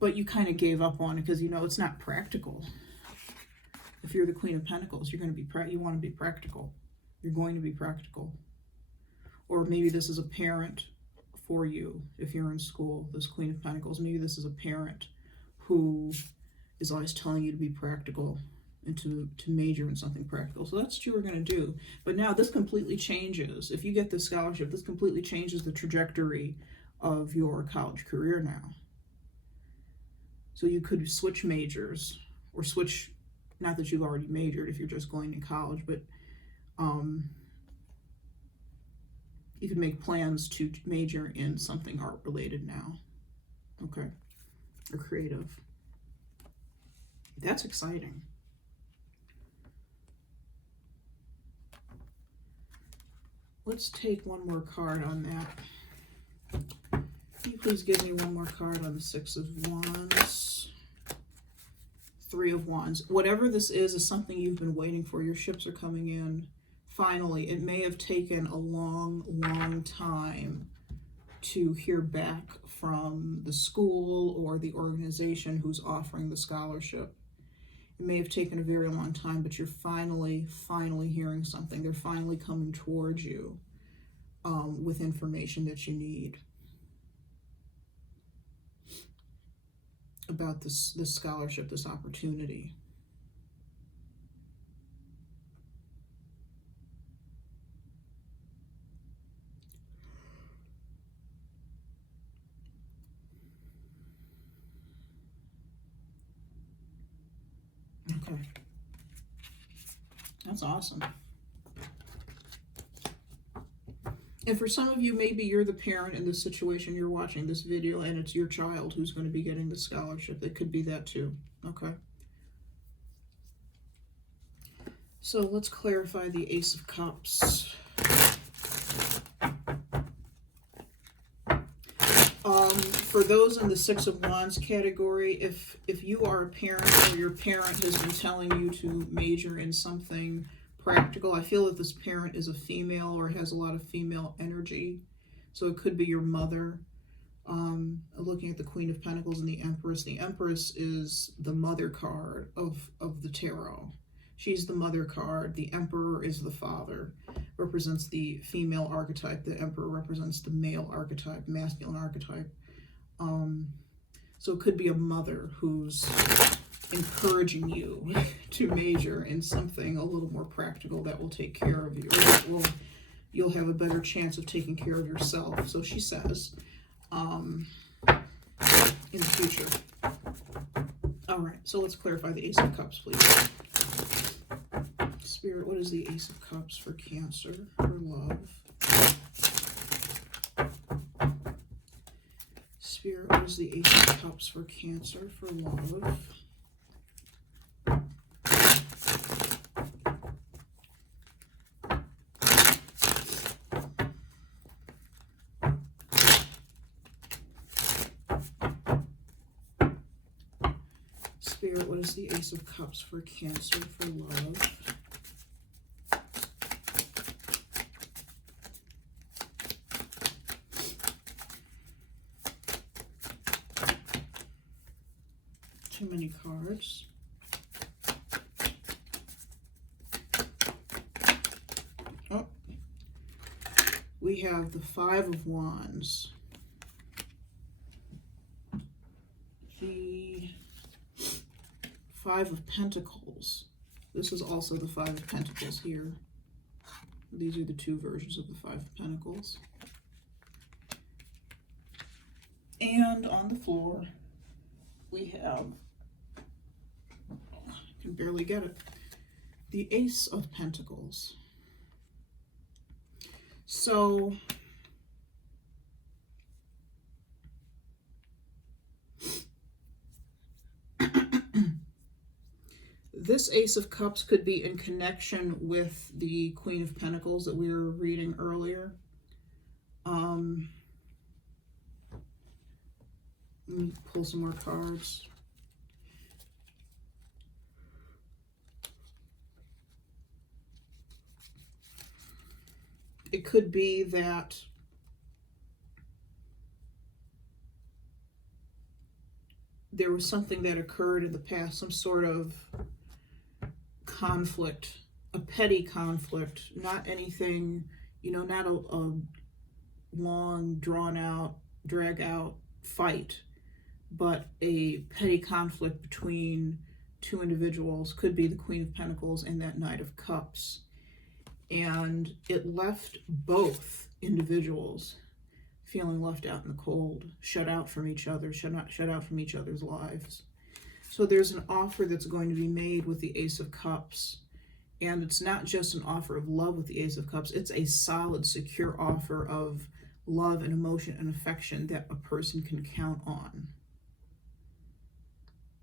but you kind of gave up on it because you know it's not practical. If you're the Queen of Pentacles, you're going to be you want to be practical. You're going to be practical. Or maybe this is a parent for you if you're in school, this Queen of Pentacles. Maybe this is a parent who is always telling you to be practical and to major in something practical. So that's what you were going to do. But now this completely changes. If you get this scholarship, this completely changes the trajectory of your college career now. So you could switch majors, or switch, not that you've already majored if you're just going to college, but you could make plans to major in something art related now. Okay. Or creative. That's exciting. Let's take one more card on that. Can you please give me one more card on the Six of Wands? Three of Wands. Whatever this is something you've been waiting for. Your ships are coming in. Finally, it may have taken a long, long time to hear back from the school or the organization who's offering the scholarship. It may have taken a very long time, but you're finally hearing something. They're finally coming towards you with information that you need about this scholarship, this opportunity. Okay. That's awesome. And for some of you, maybe you're the parent in this situation, you're watching this video, and it's your child who's going to be getting the scholarship. It could be that too. Okay. So let's clarify the Ace of Cups. For those in the Six of Wands category, if you are a parent or your parent has been telling you to major in something practical, I feel that this parent is a female or has a lot of female energy. So it could be your mother. Looking at the Queen of Pentacles and the Empress. The Empress is the mother card of the tarot. She's the mother card. The Emperor is the father. represents the female archetype. The Emperor represents the male archetype, masculine archetype. So it could be a mother who's encouraging you to major in something a little more practical that will take care of you. You'll have a better chance of taking care of yourself, so she says, in the future. All right, so let's clarify the Ace of Cups, please. Spirit, what is the Ace of Cups for Cancer, for love? Spirit, what is the Ace of Cups for Cancer, for love? Spirit, what is the Ace of Cups for Cancer, for love? Too many cards. Oh, we have the Five of Wands, the Five of Pentacles. This is also the Five of Pentacles here. These are the two versions of the Five of Pentacles. And on the floor, we have, I can barely get it, the Ace of Pentacles. So, this Ace of Cups could be in connection with the Queen of Pentacles that we were reading earlier. Let me pull some more cards. It could be that there was something that occurred in the past, some sort of conflict, a petty conflict, not anything, you know, not a long, drawn out, drag out fight, but a petty conflict between two individuals. Could be the Queen of Pentacles and that Knight of Cups. And it left both individuals feeling left out in the cold, shut out from each other, shut out from each other's lives. So there's an offer that's going to be made with the Ace of Cups. And it's not just an offer of love with the Ace of Cups. It's a solid, secure offer of love and emotion and affection that a person can count on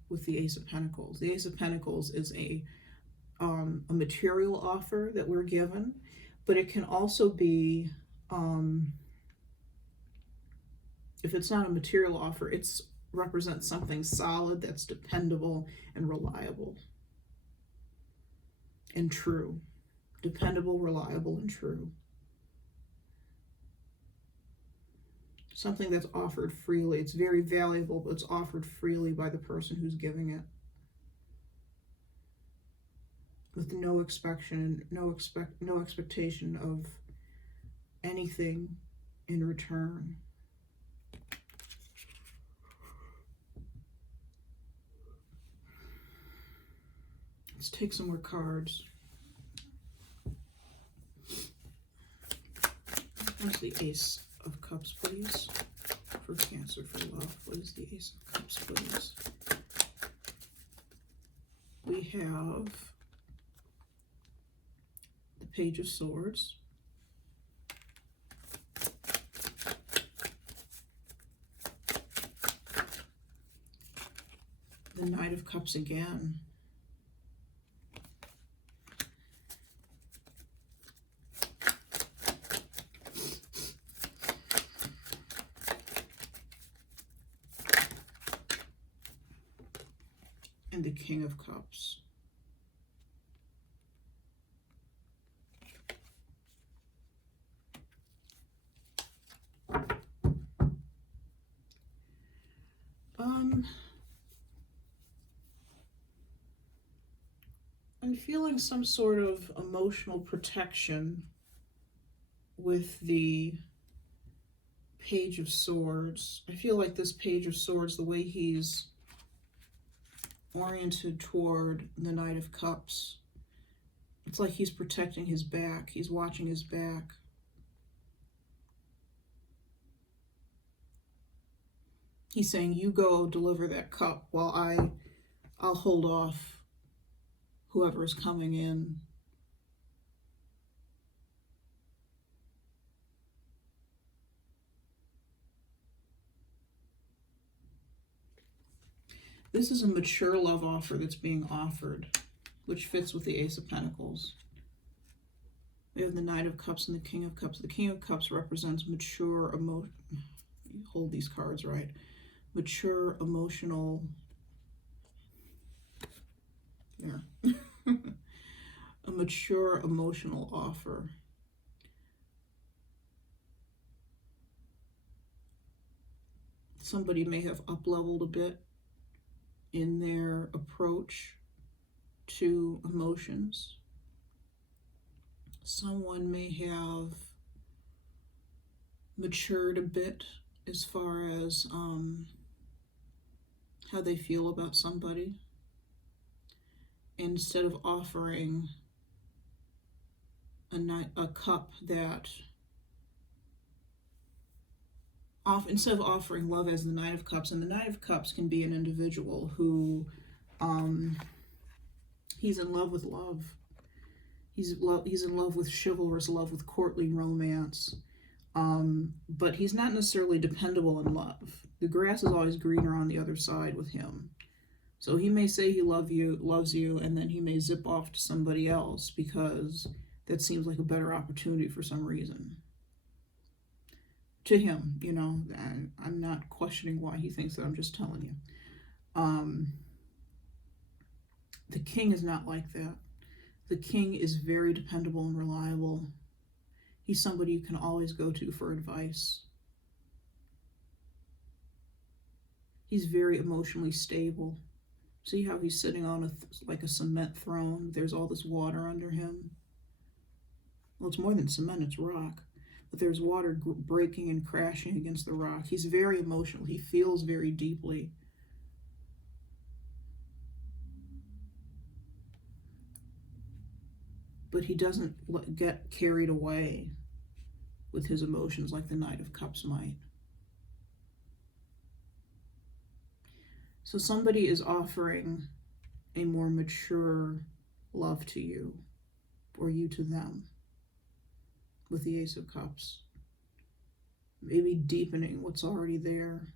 with the Ace of Pentacles. The Ace of Pentacles is a material offer that we're given, but it can also be, if it's not a material offer, it's represents something solid that's dependable and reliable and true. Dependable, reliable, and true. Something that's offered freely. It's very valuable, but it's offered freely by the person who's giving it, with no expectation of anything in return. Let's take some more cards. What's the Ace of Cups, please? For Cancer, for love. What is the Ace of Cups, please? We have the Page of Swords. The Knight of Cups again. And the King of Cups. I'm feeling some sort of emotional protection with the Page of Swords. I feel like this Page of Swords, the way he's oriented toward the Knight of Cups, it's like he's protecting his back. He's watching his back. He's saying, you go deliver that cup while I'll hold off whoever is coming in. This is a mature love offer that's being offered, which fits with the Ace of Pentacles. We have the Knight of Cups and the King of Cups. The King of Cups represents mature emotion. Hold these cards right. Mature emotional. There. A mature emotional offer. Somebody may have up-leveled a bit in their approach to emotions. Someone may have matured a bit as far as how they feel about somebody. Instead of offering a cup that instead of offering love as the Knight of Cups, and the Knight of Cups can be an individual who he's in love with love. He's in love with chivalrous love, with courtly romance, but he's not necessarily dependable in love. The grass is always greener on the other side with him. So he may say he loves you, and then he may zip off to somebody else because that seems like a better opportunity for some reason. To him, you know, I'm not questioning why he thinks that, I'm just telling you. The King is not like that. The King is very dependable and reliable. He's somebody you can always go to for advice. He's very emotionally stable. See how he's sitting on like a cement throne? There's all this water under him. Well, it's more than cement, it's rock. But there's water breaking and crashing against the rock. He's very emotional. He feels very deeply. But he doesn't get carried away with his emotions like the Knight of Cups might. So somebody is offering a more mature love to you, or you to them, with the Ace of Cups. Maybe deepening what's already there.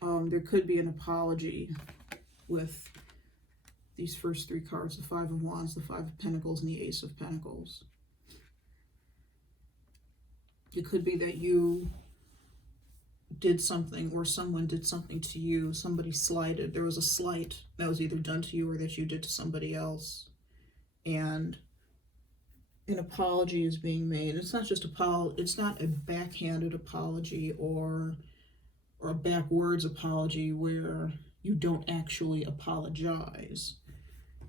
There could be an apology with these first three cards, the Five of Wands, the Five of Pentacles, and the Ace of Pentacles. It could be that you did something, or someone did something to you. Somebody slighted. There was a slight that was either done to you or that you did to somebody else. And an apology is being made. It's not just it's not a backhanded apology or a backwards apology where you don't actually apologize.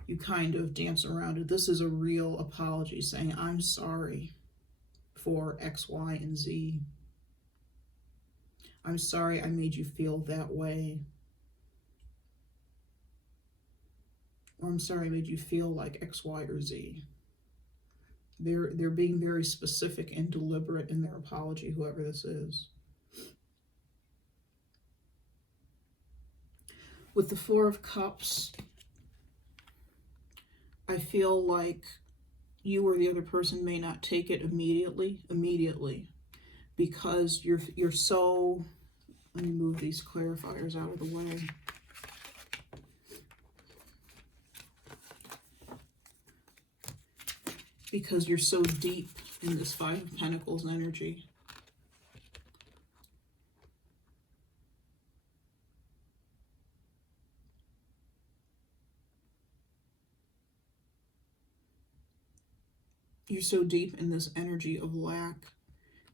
You kind of dance around it. This is a real apology saying, I'm sorry for X, Y, and Z. I'm sorry I made you feel that way. Or I'm sorry I made you feel like X, Y, or Z. They're being very specific and deliberate in their apology, whoever this is. With the Four of Cups, I feel like you or the other person may not take it immediately, because you're so, let me move these clarifiers out of the way. Because you're so deep in this Five of Pentacles energy. You're so deep in this energy of lack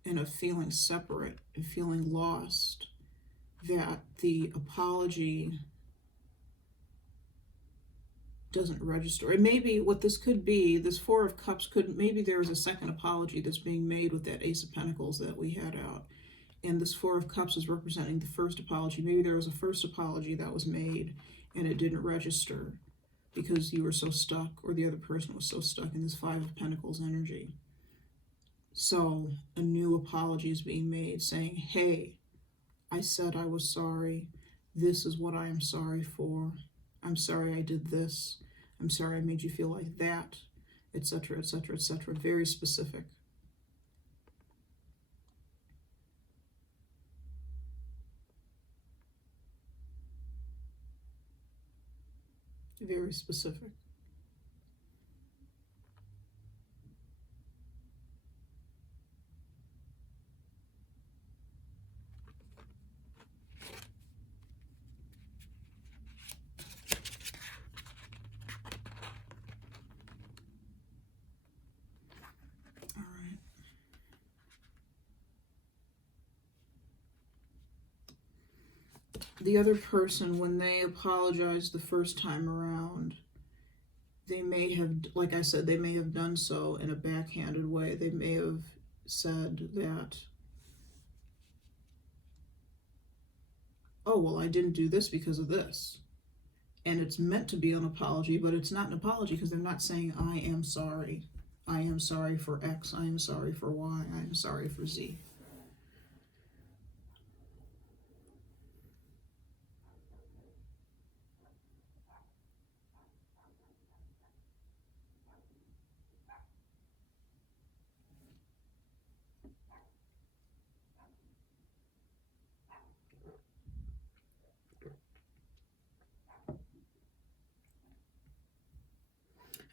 and of feeling separate and feeling lost that the apology doesn't register. And maybe what this could be, this Four of Cups could, maybe there is a second apology that's being made with that Ace of Pentacles that we had out. And this Four of Cups is representing the first apology. Maybe there was a first apology that was made and it didn't register because you were so stuck, or the other person was so stuck in this Five of Pentacles energy. So a new apology is being made saying, hey, I said I was sorry. This is what I am sorry for. I'm sorry I did this. I'm sorry I made you feel like that, etc., etc., etc. Very specific. Very specific. All right. The other person, when they apologized the first time around, they may have, like I said, they may have done so in a backhanded way. They may have said that, oh, well, I didn't do this because of this. And it's meant to be an apology, but it's not an apology because they're not saying, I am sorry. I am sorry for X. I am sorry for Y. I am sorry for Z.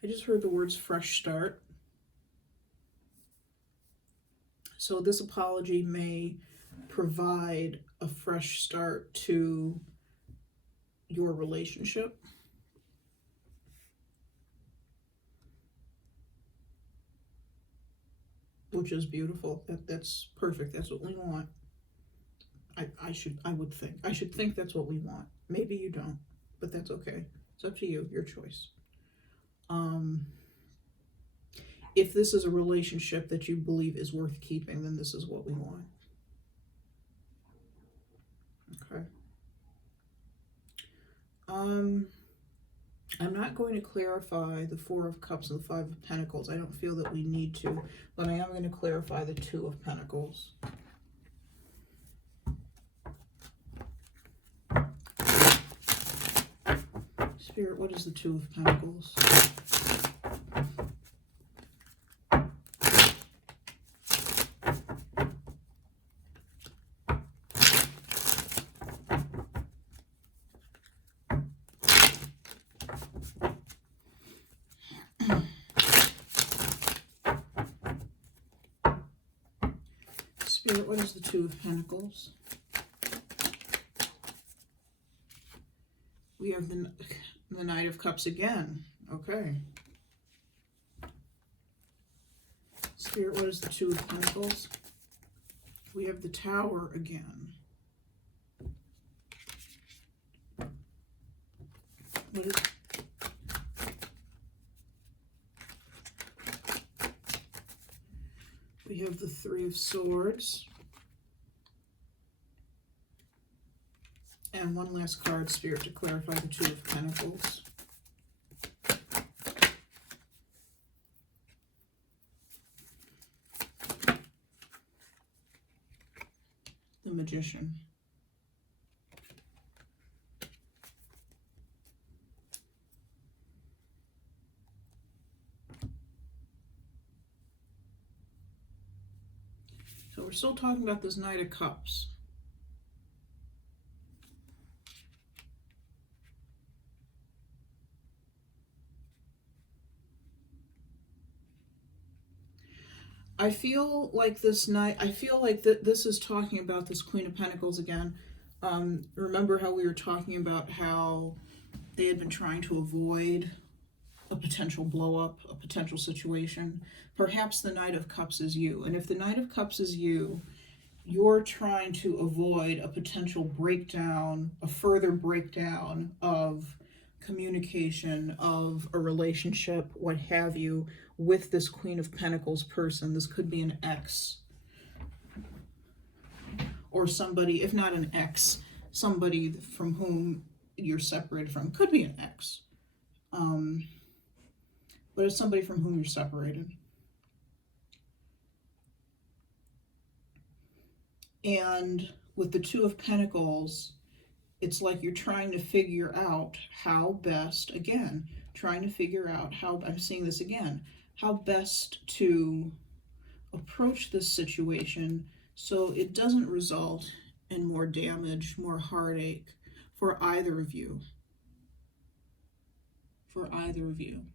I just heard the words fresh start. So this apology may provide a fresh start to your relationship. Which is beautiful. That's perfect. That's what we want. I should think that's what we want. Maybe you don't, but that's okay. It's up to you, your choice. If this is a relationship that you believe is worth keeping, then this is what we want. Okay. I'm not going to clarify the Four of Cups and the Five of Pentacles. I don't feel that we need to, but I am going to clarify the Two of Pentacles. Spirit, what is the Two of Pentacles? Spirit, what is the Two of Pentacles? We have the Knight of Cups again. Okay. Spirit, what is the Two of Pentacles? We have the Tower again. What is... We have the Three of Swords. And one last card, Spirit, to clarify the Two of Pentacles. The Magician. So we're still talking about this Knight of Cups. I feel like this night, I feel like this is talking about this Queen of Pentacles again. Remember how we were talking about how they had been trying to avoid a potential blow up, a potential situation? Perhaps the Knight of Cups is you. And if the Knight of Cups is you, you're trying to avoid a potential breakdown, a further breakdown of communication of a relationship, what have you, with this Queen of Pentacles person. This could be an ex, or somebody, if not an ex, somebody from whom you're separated from. Could be an ex, but it's somebody from whom you're separated. And with the Two of Pentacles, it's like you're trying to figure out how best, again, trying to figure out how, I'm seeing this again, how best to approach this situation so it doesn't result in more damage, more heartache for either of you. For either of you.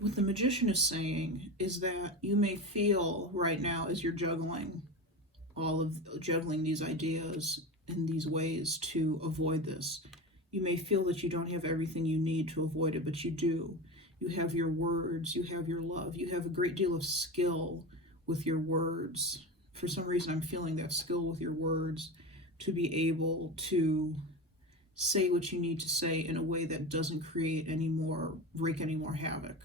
What the Magician is saying is that you may feel right now, as you're juggling these ideas in these ways to avoid this, you may feel that you don't have everything you need to avoid it, but you do. You have your words, you have your love, you have a great deal of skill with your words. For some reason, I'm feeling that skill with your words to be able to say what you need to say in a way that doesn't wreak any more havoc.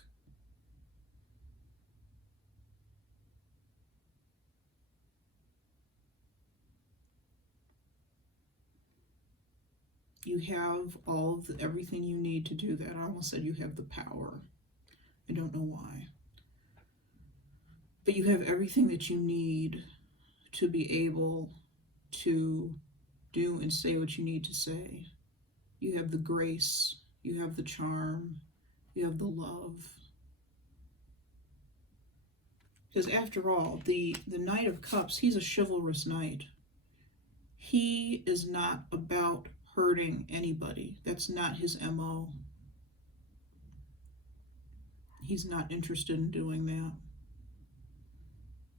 You have everything you need to do that. I almost said you have the power. I don't know why. But you have everything that you need to be able to do and say what you need to say. You have the grace, you have the charm, you have the love. Because after all, the Knight of Cups, he's a chivalrous knight. He is not about hurting anybody. That's not his MO. He's not interested in doing that.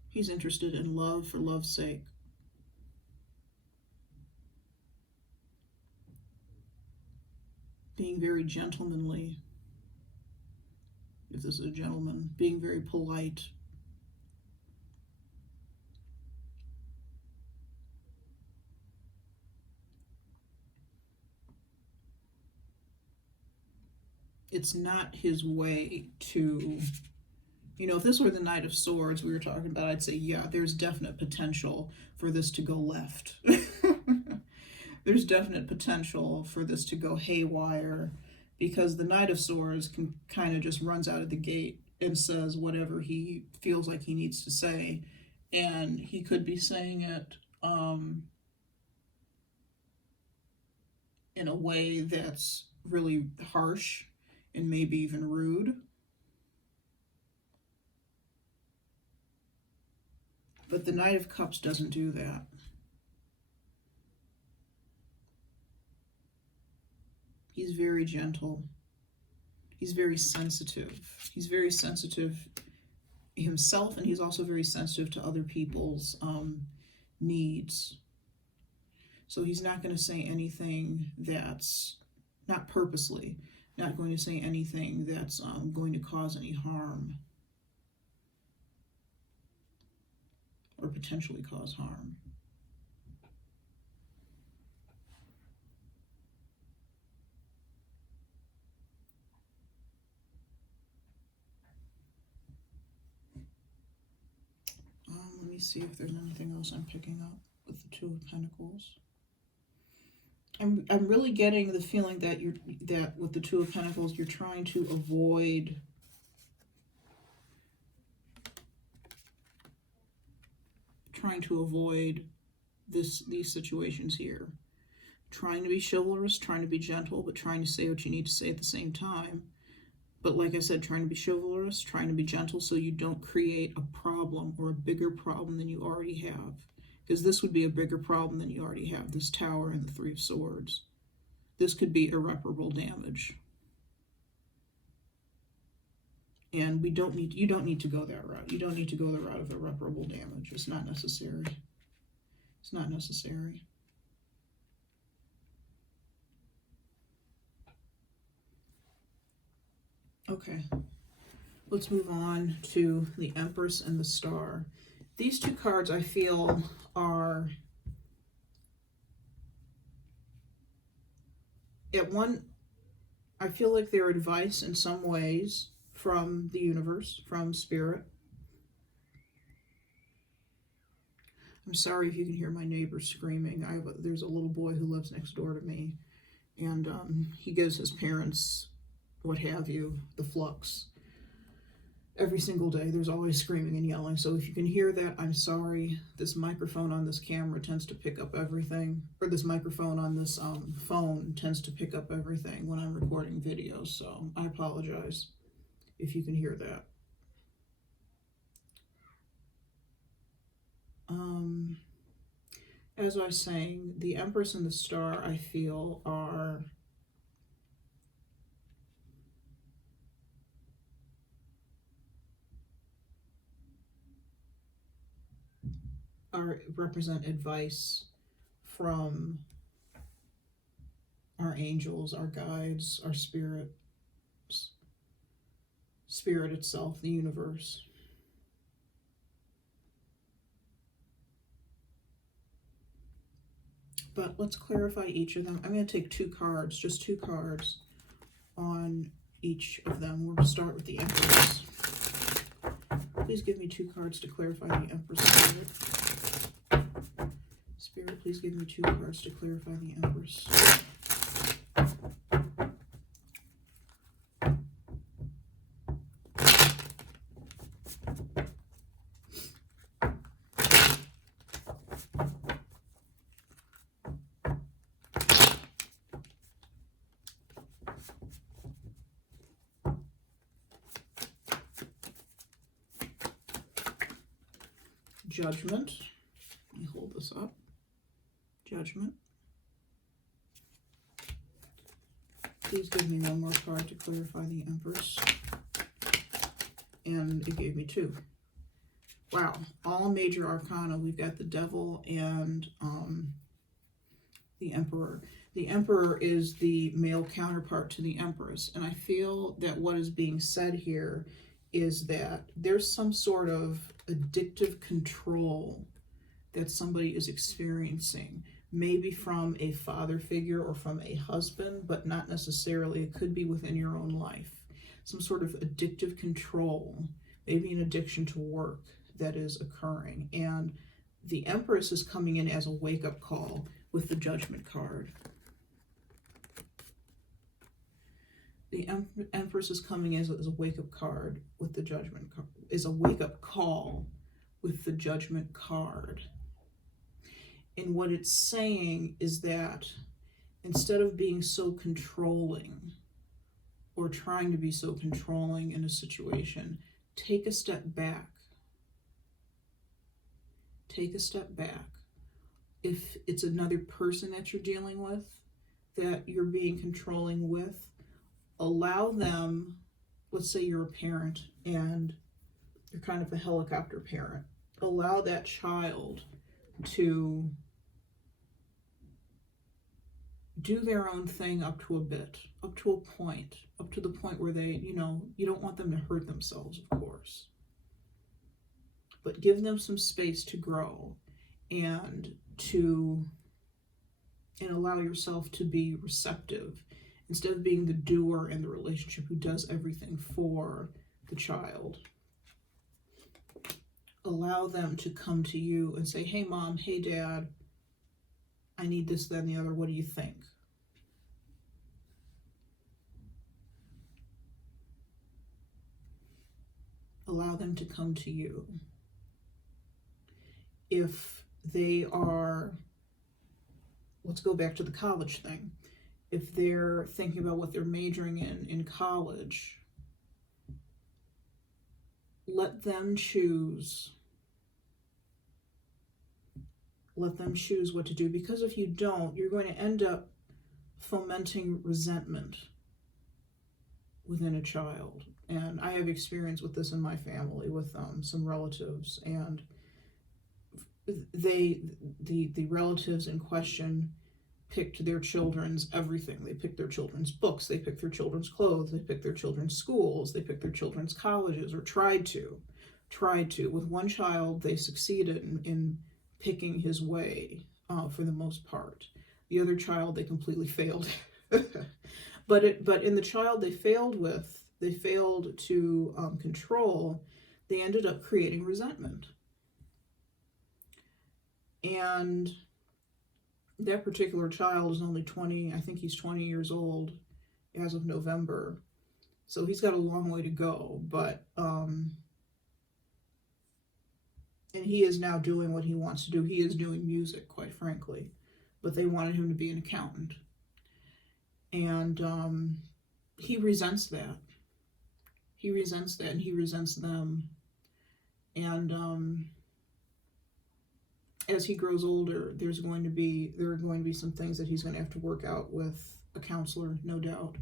He's interested in love for love's sake. Being very gentlemanly, if this is a gentleman, being very polite. It's not his way to, if this were the Knight of Swords we were talking about, I'd say, yeah, there's definite potential for this to go left. There's definite potential for this to go haywire, because the Knight of Swords can kind of just runs out of the gate and says whatever he feels like he needs to say, and he could be saying it in a way that's really harsh and maybe even rude. But the Knight of Cups doesn't do that. He's very gentle. He's very sensitive. He's very sensitive himself, and he's also very sensitive to other people's needs. So he's not going to say anything that's not purposely, not going to say anything that's going to cause any harm or potentially cause harm. Let me see if there's anything else I'm picking up with the Two of Pentacles. I'm really getting the feeling that with the Two of Pentacles you're trying to avoid these situations here. Trying to be chivalrous, trying to be gentle, but trying to say what you need to say at the same time. But like I said, trying to be chivalrous, trying to be gentle so you don't create a problem or a bigger problem than you already have. Because this would be a bigger problem than you already have, this Tower and the Three of Swords. This could be irreparable damage. And you don't need to go that route. You don't need to go the route of irreparable damage. It's not necessary. It's not necessary. Okay, let's move on to the Empress and the Star. These two cards, I feel, are I feel like they're advice in some ways from the universe, from Spirit. I'm sorry if you can hear my neighbors screaming. There's a little boy who lives next door to me, and he gives his parents, what have you, the flux. Every single day, there's always screaming and yelling. So if you can hear that, I'm sorry. This microphone on this camera tends to pick up everything, or this microphone on this phone tends to pick up everything when I'm recording videos. So I apologize if you can hear that. As I was saying, the Empress and the Star, I feel, are represent advice from our angels, our guides, our spirit itself, the universe. But let's clarify each of them. I'm going to take two cards, just two cards on each of them. We're going to start with the Empress. Please give me two cards to clarify the Empress Spirit. Spirit, please give me two cards to clarify the Empress. Judgment. Let me hold this up. Judgment. Please give me one more card to clarify the Empress. And it gave me two. Wow. All major arcana. We've got the Devil and the Emperor. The Emperor is the male counterpart to the Empress. And I feel that what is being said here is that there's some sort of addictive control that somebody is experiencing, maybe from a father figure or from a husband, but not necessarily. It could be within your own life. Some sort of addictive control, maybe an addiction to work that is occurring. And the Empress is coming in as a wake-up call with the Judgment card. The Empress is coming as a wake-up card with the Judgment card, is a wake-up call with the Judgment card. And what it's saying is that instead of being so controlling or trying to be so controlling in a situation, take a step back. Take a step back. If it's another person that you're dealing with, that you're being controlling with, allow them, let's say you're a parent and you're kind of a helicopter parent, allow that child to do their own thing up to a bit, up to a point, up to the point where they, you don't want them to hurt themselves, of course. But give them some space to grow and allow yourself to be receptive instead of being the doer in the relationship who does everything for the child. Allow them to come to you and say, hey mom, hey dad, I need this, that, and the other. What do you think? Allow them to come to you. If they are, let's go back to the college thing. If they're thinking about what they're majoring in college, let them choose. Let them choose what to do, because if you don't, you're going to end up fomenting resentment within a child. And I have experience with this in my family with some relatives, and the relatives in question picked their children's everything. They picked their children's books, they picked their children's clothes, they picked their children's schools, they picked their children's colleges, or tried to. With one child, they succeeded in picking his way for the most part. The other child, they completely failed. But in the child they failed to control, they ended up creating resentment. And that particular child is only 20, I think he's 20 years old as of November. So he's got a long way to go, but, and he is now doing what he wants to do. He is doing music, quite frankly, but they wanted him to be an accountant. And he resents that. He resents that, and he resents them. And as he grows older, there are going to be some things that he's going to have to work out with a counselor, no doubt,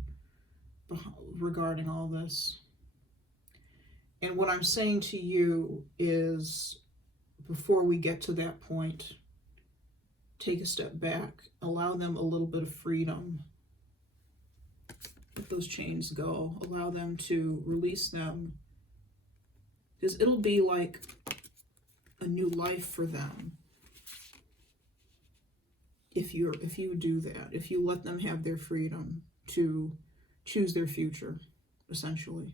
regarding all this. And what I'm saying to you is, before we get to that point, take a step back, allow them a little bit of freedom. Let those chains go, allow them to release them, because it'll be like a new life for them if you do that, if you let them have their freedom to choose their future, essentially.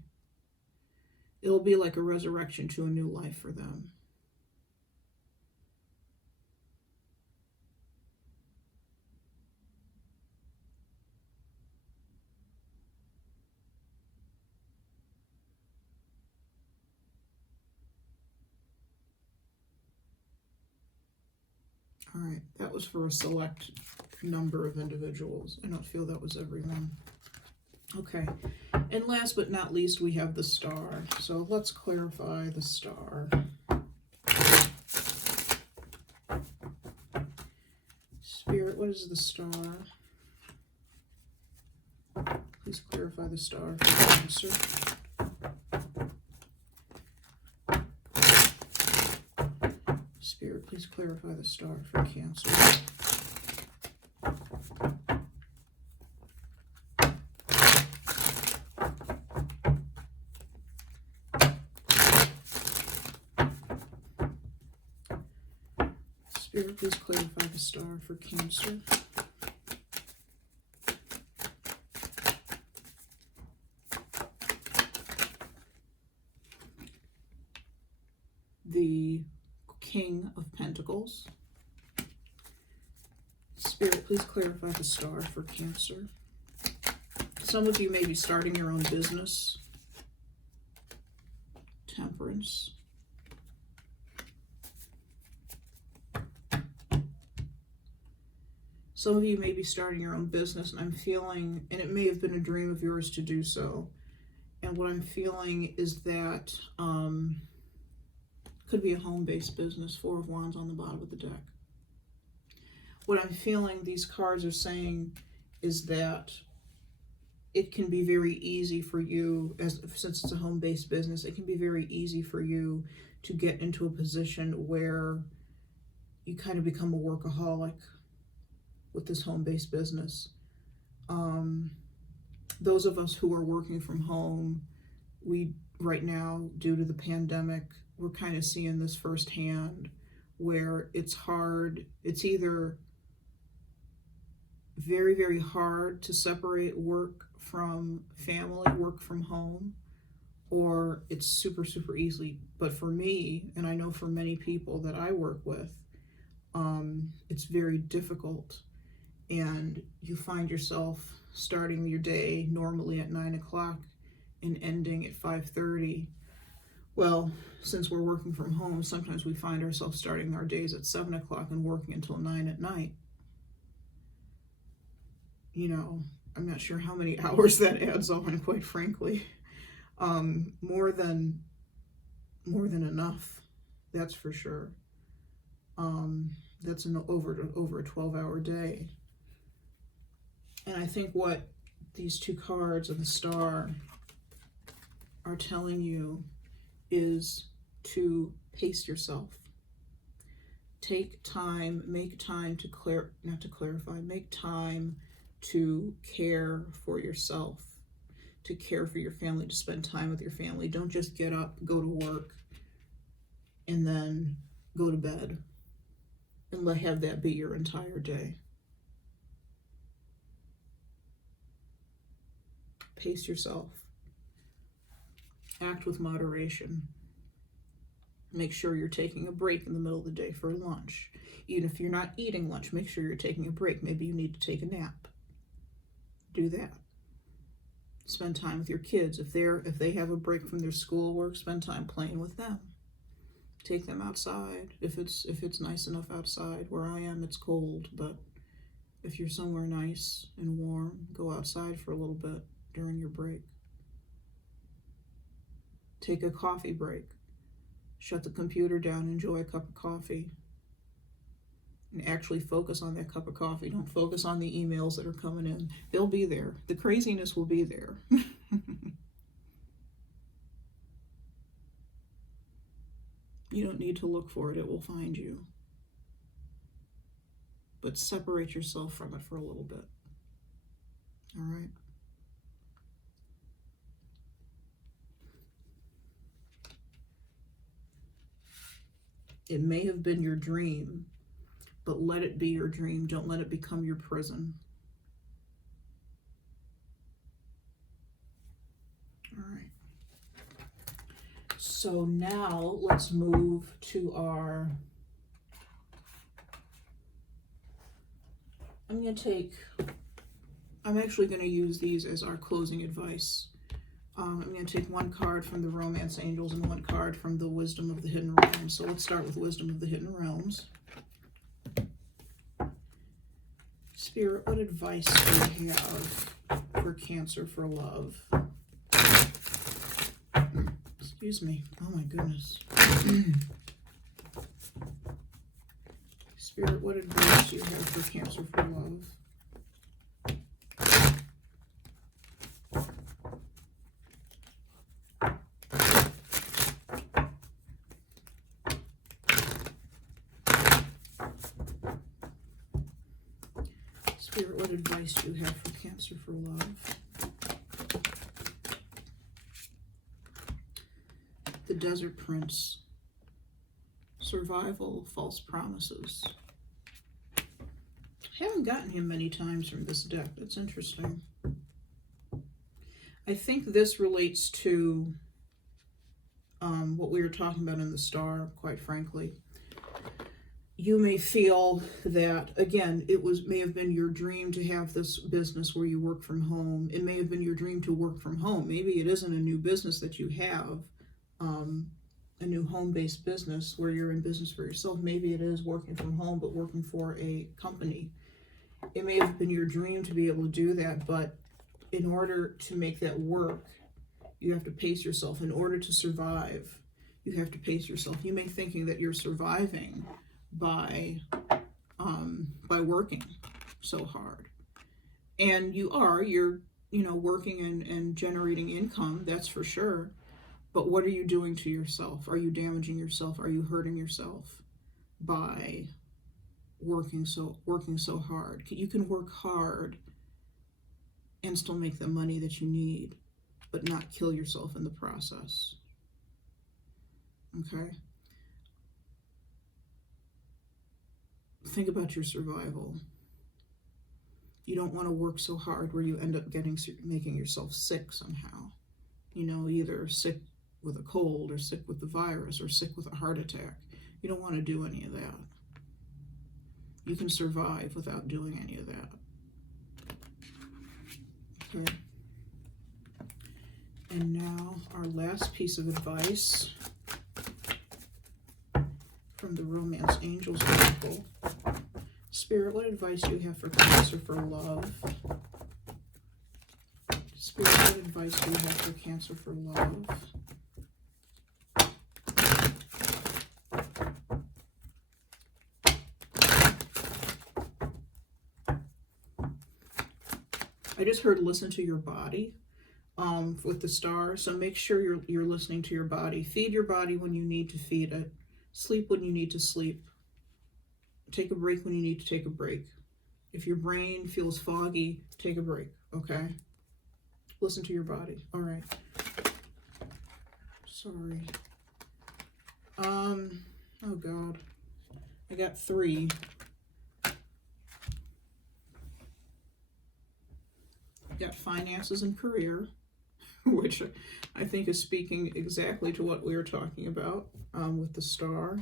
It'll be like a resurrection to a new life for them. All right, that was for a select number of individuals. I don't feel that was everyone. Okay, and last but not least, we have the star. So let's clarify the star. Spirit, what is the star? Please clarify the star for Cancer. Spirit, please clarify the star for Cancer. Spirit, please clarify the star for Cancer. The King of Pentacles. Spirit, please clarify the star for Cancer. Some of you may be starting your own business. Temperance. Some of you may be starting your own business, and I'm feeling, and it may have been a dream of yours to do so, and what I'm feeling is that could be a home-based business. Four of Wands on the bottom of the deck. What I'm feeling these cards are saying is that it can be very easy for you, since it's a home-based business, it can be very easy for you to get into a position where you kind of become a workaholic with this home-based business. Those of us who are working from home, we right now, due to the pandemic, we're kind of seeing this firsthand, where it's hard. It's either very, very hard to separate work from family, work from home, or it's super, super easy. But for me, and I know for many people that I work with, it's very difficult. And you find yourself starting your day normally at 9 o'clock and ending at 5:30. Well, since we're working from home, sometimes we find ourselves starting our days at 7 o'clock and working until 9 at night. You know, I'm not sure how many hours that adds on, quite frankly. More than enough, that's for sure. That's over a 12-hour day. And I think what these two cards of the star are telling you is to pace yourself. Take time, make time to make time to care for yourself, to care for your family, to spend time with your family. Don't just get up, go to work, and then go to bed and have that be your entire day. Pace yourself. Act with moderation. Make sure you're taking a break in the middle of the day for lunch. Even if you're not eating lunch, make sure you're taking a break. Maybe you need to take a nap. Do that. Spend time with your kids. If they have a break from their schoolwork, spend time playing with them. Take them outside. If it's nice enough outside. Where I am, it's cold, but if you're somewhere nice and warm, go outside for a little bit during your break. Take a coffee break. Shut the computer down, enjoy a cup of coffee, and actually focus on that cup of coffee. Don't focus on the emails that are coming in. They'll be there. The craziness will be there. You don't need to look for it. It will find you. But separate yourself from it for a little bit. All right? It may have been your dream, but let it be your dream. Don't let it become your prison. All right. So now let's move to our, I'm actually going to use these as our closing advice. I'm going to take one card from the Romance Angels and one card from the Wisdom of the Hidden Realms. So let's start with Wisdom of the Hidden Realms. Spirit, what advice do you have for Cancer for love? Excuse me. Oh my goodness. Spirit, what advice do you have for Cancer for love? Spirit, what advice do you have for Cancer for love? The Desert Prince. Survival, false promises. I haven't gotten him many times from this deck. That's interesting. I think this relates to what we were talking about in the Star, quite frankly. You may feel that, again, may have been your dream to have this business where you work from home. It may have been your dream to work from home. Maybe it isn't a new business that you have, a new home-based business where you're in business for yourself. Maybe it is working from home, but working for a company. It may have been your dream to be able to do that, but in order to make that work, you have to pace yourself. In order to survive, you have to pace yourself. You may be thinking that you're surviving by working so hard, and you're working and generating income, that's for sure. But what are you doing to yourself? Are you damaging yourself? Are you hurting yourself by working so hard? You can work hard and still make the money that you need, but not kill yourself in the process. Okay? Think about your survival. You don't want to work so hard where you end up making yourself sick somehow. Either sick with a cold or sick with the virus or sick with a heart attack. You don't want to do any of that. You can survive without doing any of that. Okay. And now our last piece of advice from the Romance Angels Oracle. Spirit, what advice do you have for Cancer for love? Spirit, what advice do you have for Cancer for love? I just heard listen to your body with the Star. So make sure you're listening to your body. Feed your body when you need to feed it. Sleep when you need to sleep. take a break when you need to take a break. If your brain feels foggy, take a break, okay? Listen to your body. All right. Sorry. Oh God. I got 3. Got finances and career, which I think is speaking exactly to what we were talking about with the star.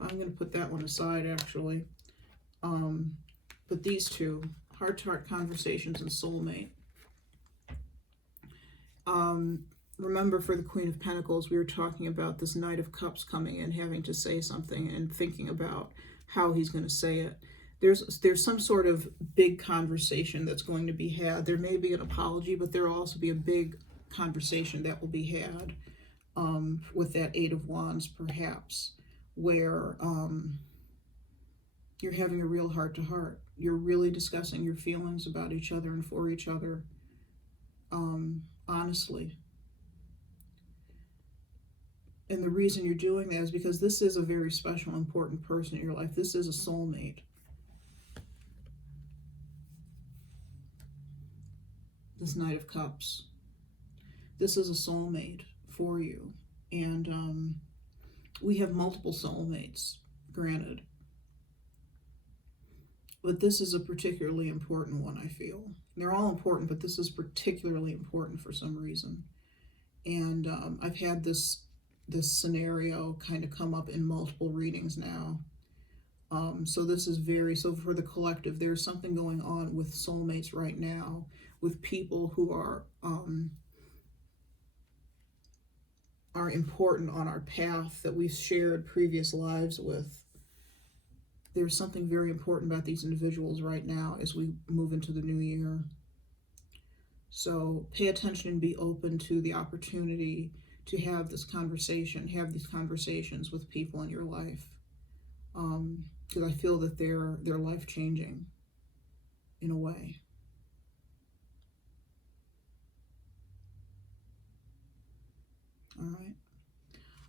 I'm going to put that one aside, actually. But these 2, heart-to-heart conversations and soulmate. Remember, for the Queen of Pentacles, we were talking about this Knight of Cups coming in, having to say something and thinking about how he's going to say it. There's some sort of big conversation that's going to be had. There may be an apology, but there will also be a big conversation that will be had with that 8 of Wands, perhaps, where you're having a real heart-to-heart. You're really discussing your feelings about each other and for each other, honestly. And the reason you're doing that is because this is a very special, important person in your life. This is a soulmate. This Knight of Cups. This is a soulmate for you. And we have multiple soulmates, granted. But this is a particularly important one, I feel. They're all important, but this is particularly important for some reason. And I've had this scenario kind of come up in multiple readings now. So this is so for the collective, there's something going on with soulmates right now, with people who are important on our path that we've shared previous lives with. There's something very important about these individuals right now as we move into the new year. So pay attention and be open to the opportunity to have this conversation, have these conversations with people in your life. Because I feel that they're life-changing in a way.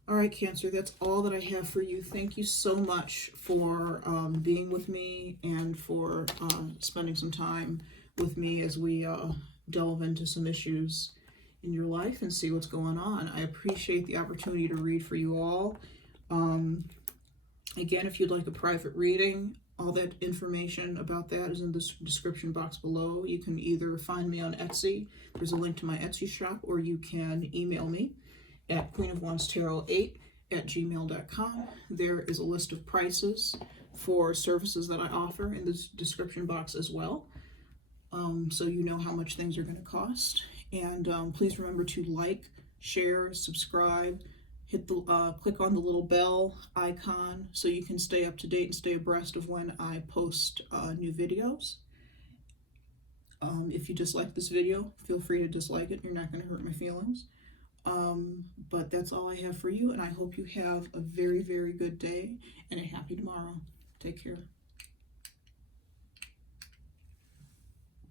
All right, Cancer, that's all that I have for you. Thank you so much for being with me and for spending some time with me as we delve into some issues in your life and see what's going on. I appreciate the opportunity to read for you all. Again, if you'd like a private reading, all that information about that is in the description box below. You can either find me on Etsy, there's a link to my Etsy shop, or you can email me at queenofwandstarot8@gmail.com. There is a list of prices for services that I offer in the description box as well, so you know how much things are going to cost. And please remember to like, share, subscribe, hit the click on the little bell icon so you can stay up to date and stay abreast of when I post new videos. If you dislike this video, feel free to dislike it. You're not going to hurt my feelings. But that's all I have for you, and I hope you have a very, very good day and a happy tomorrow. Take care.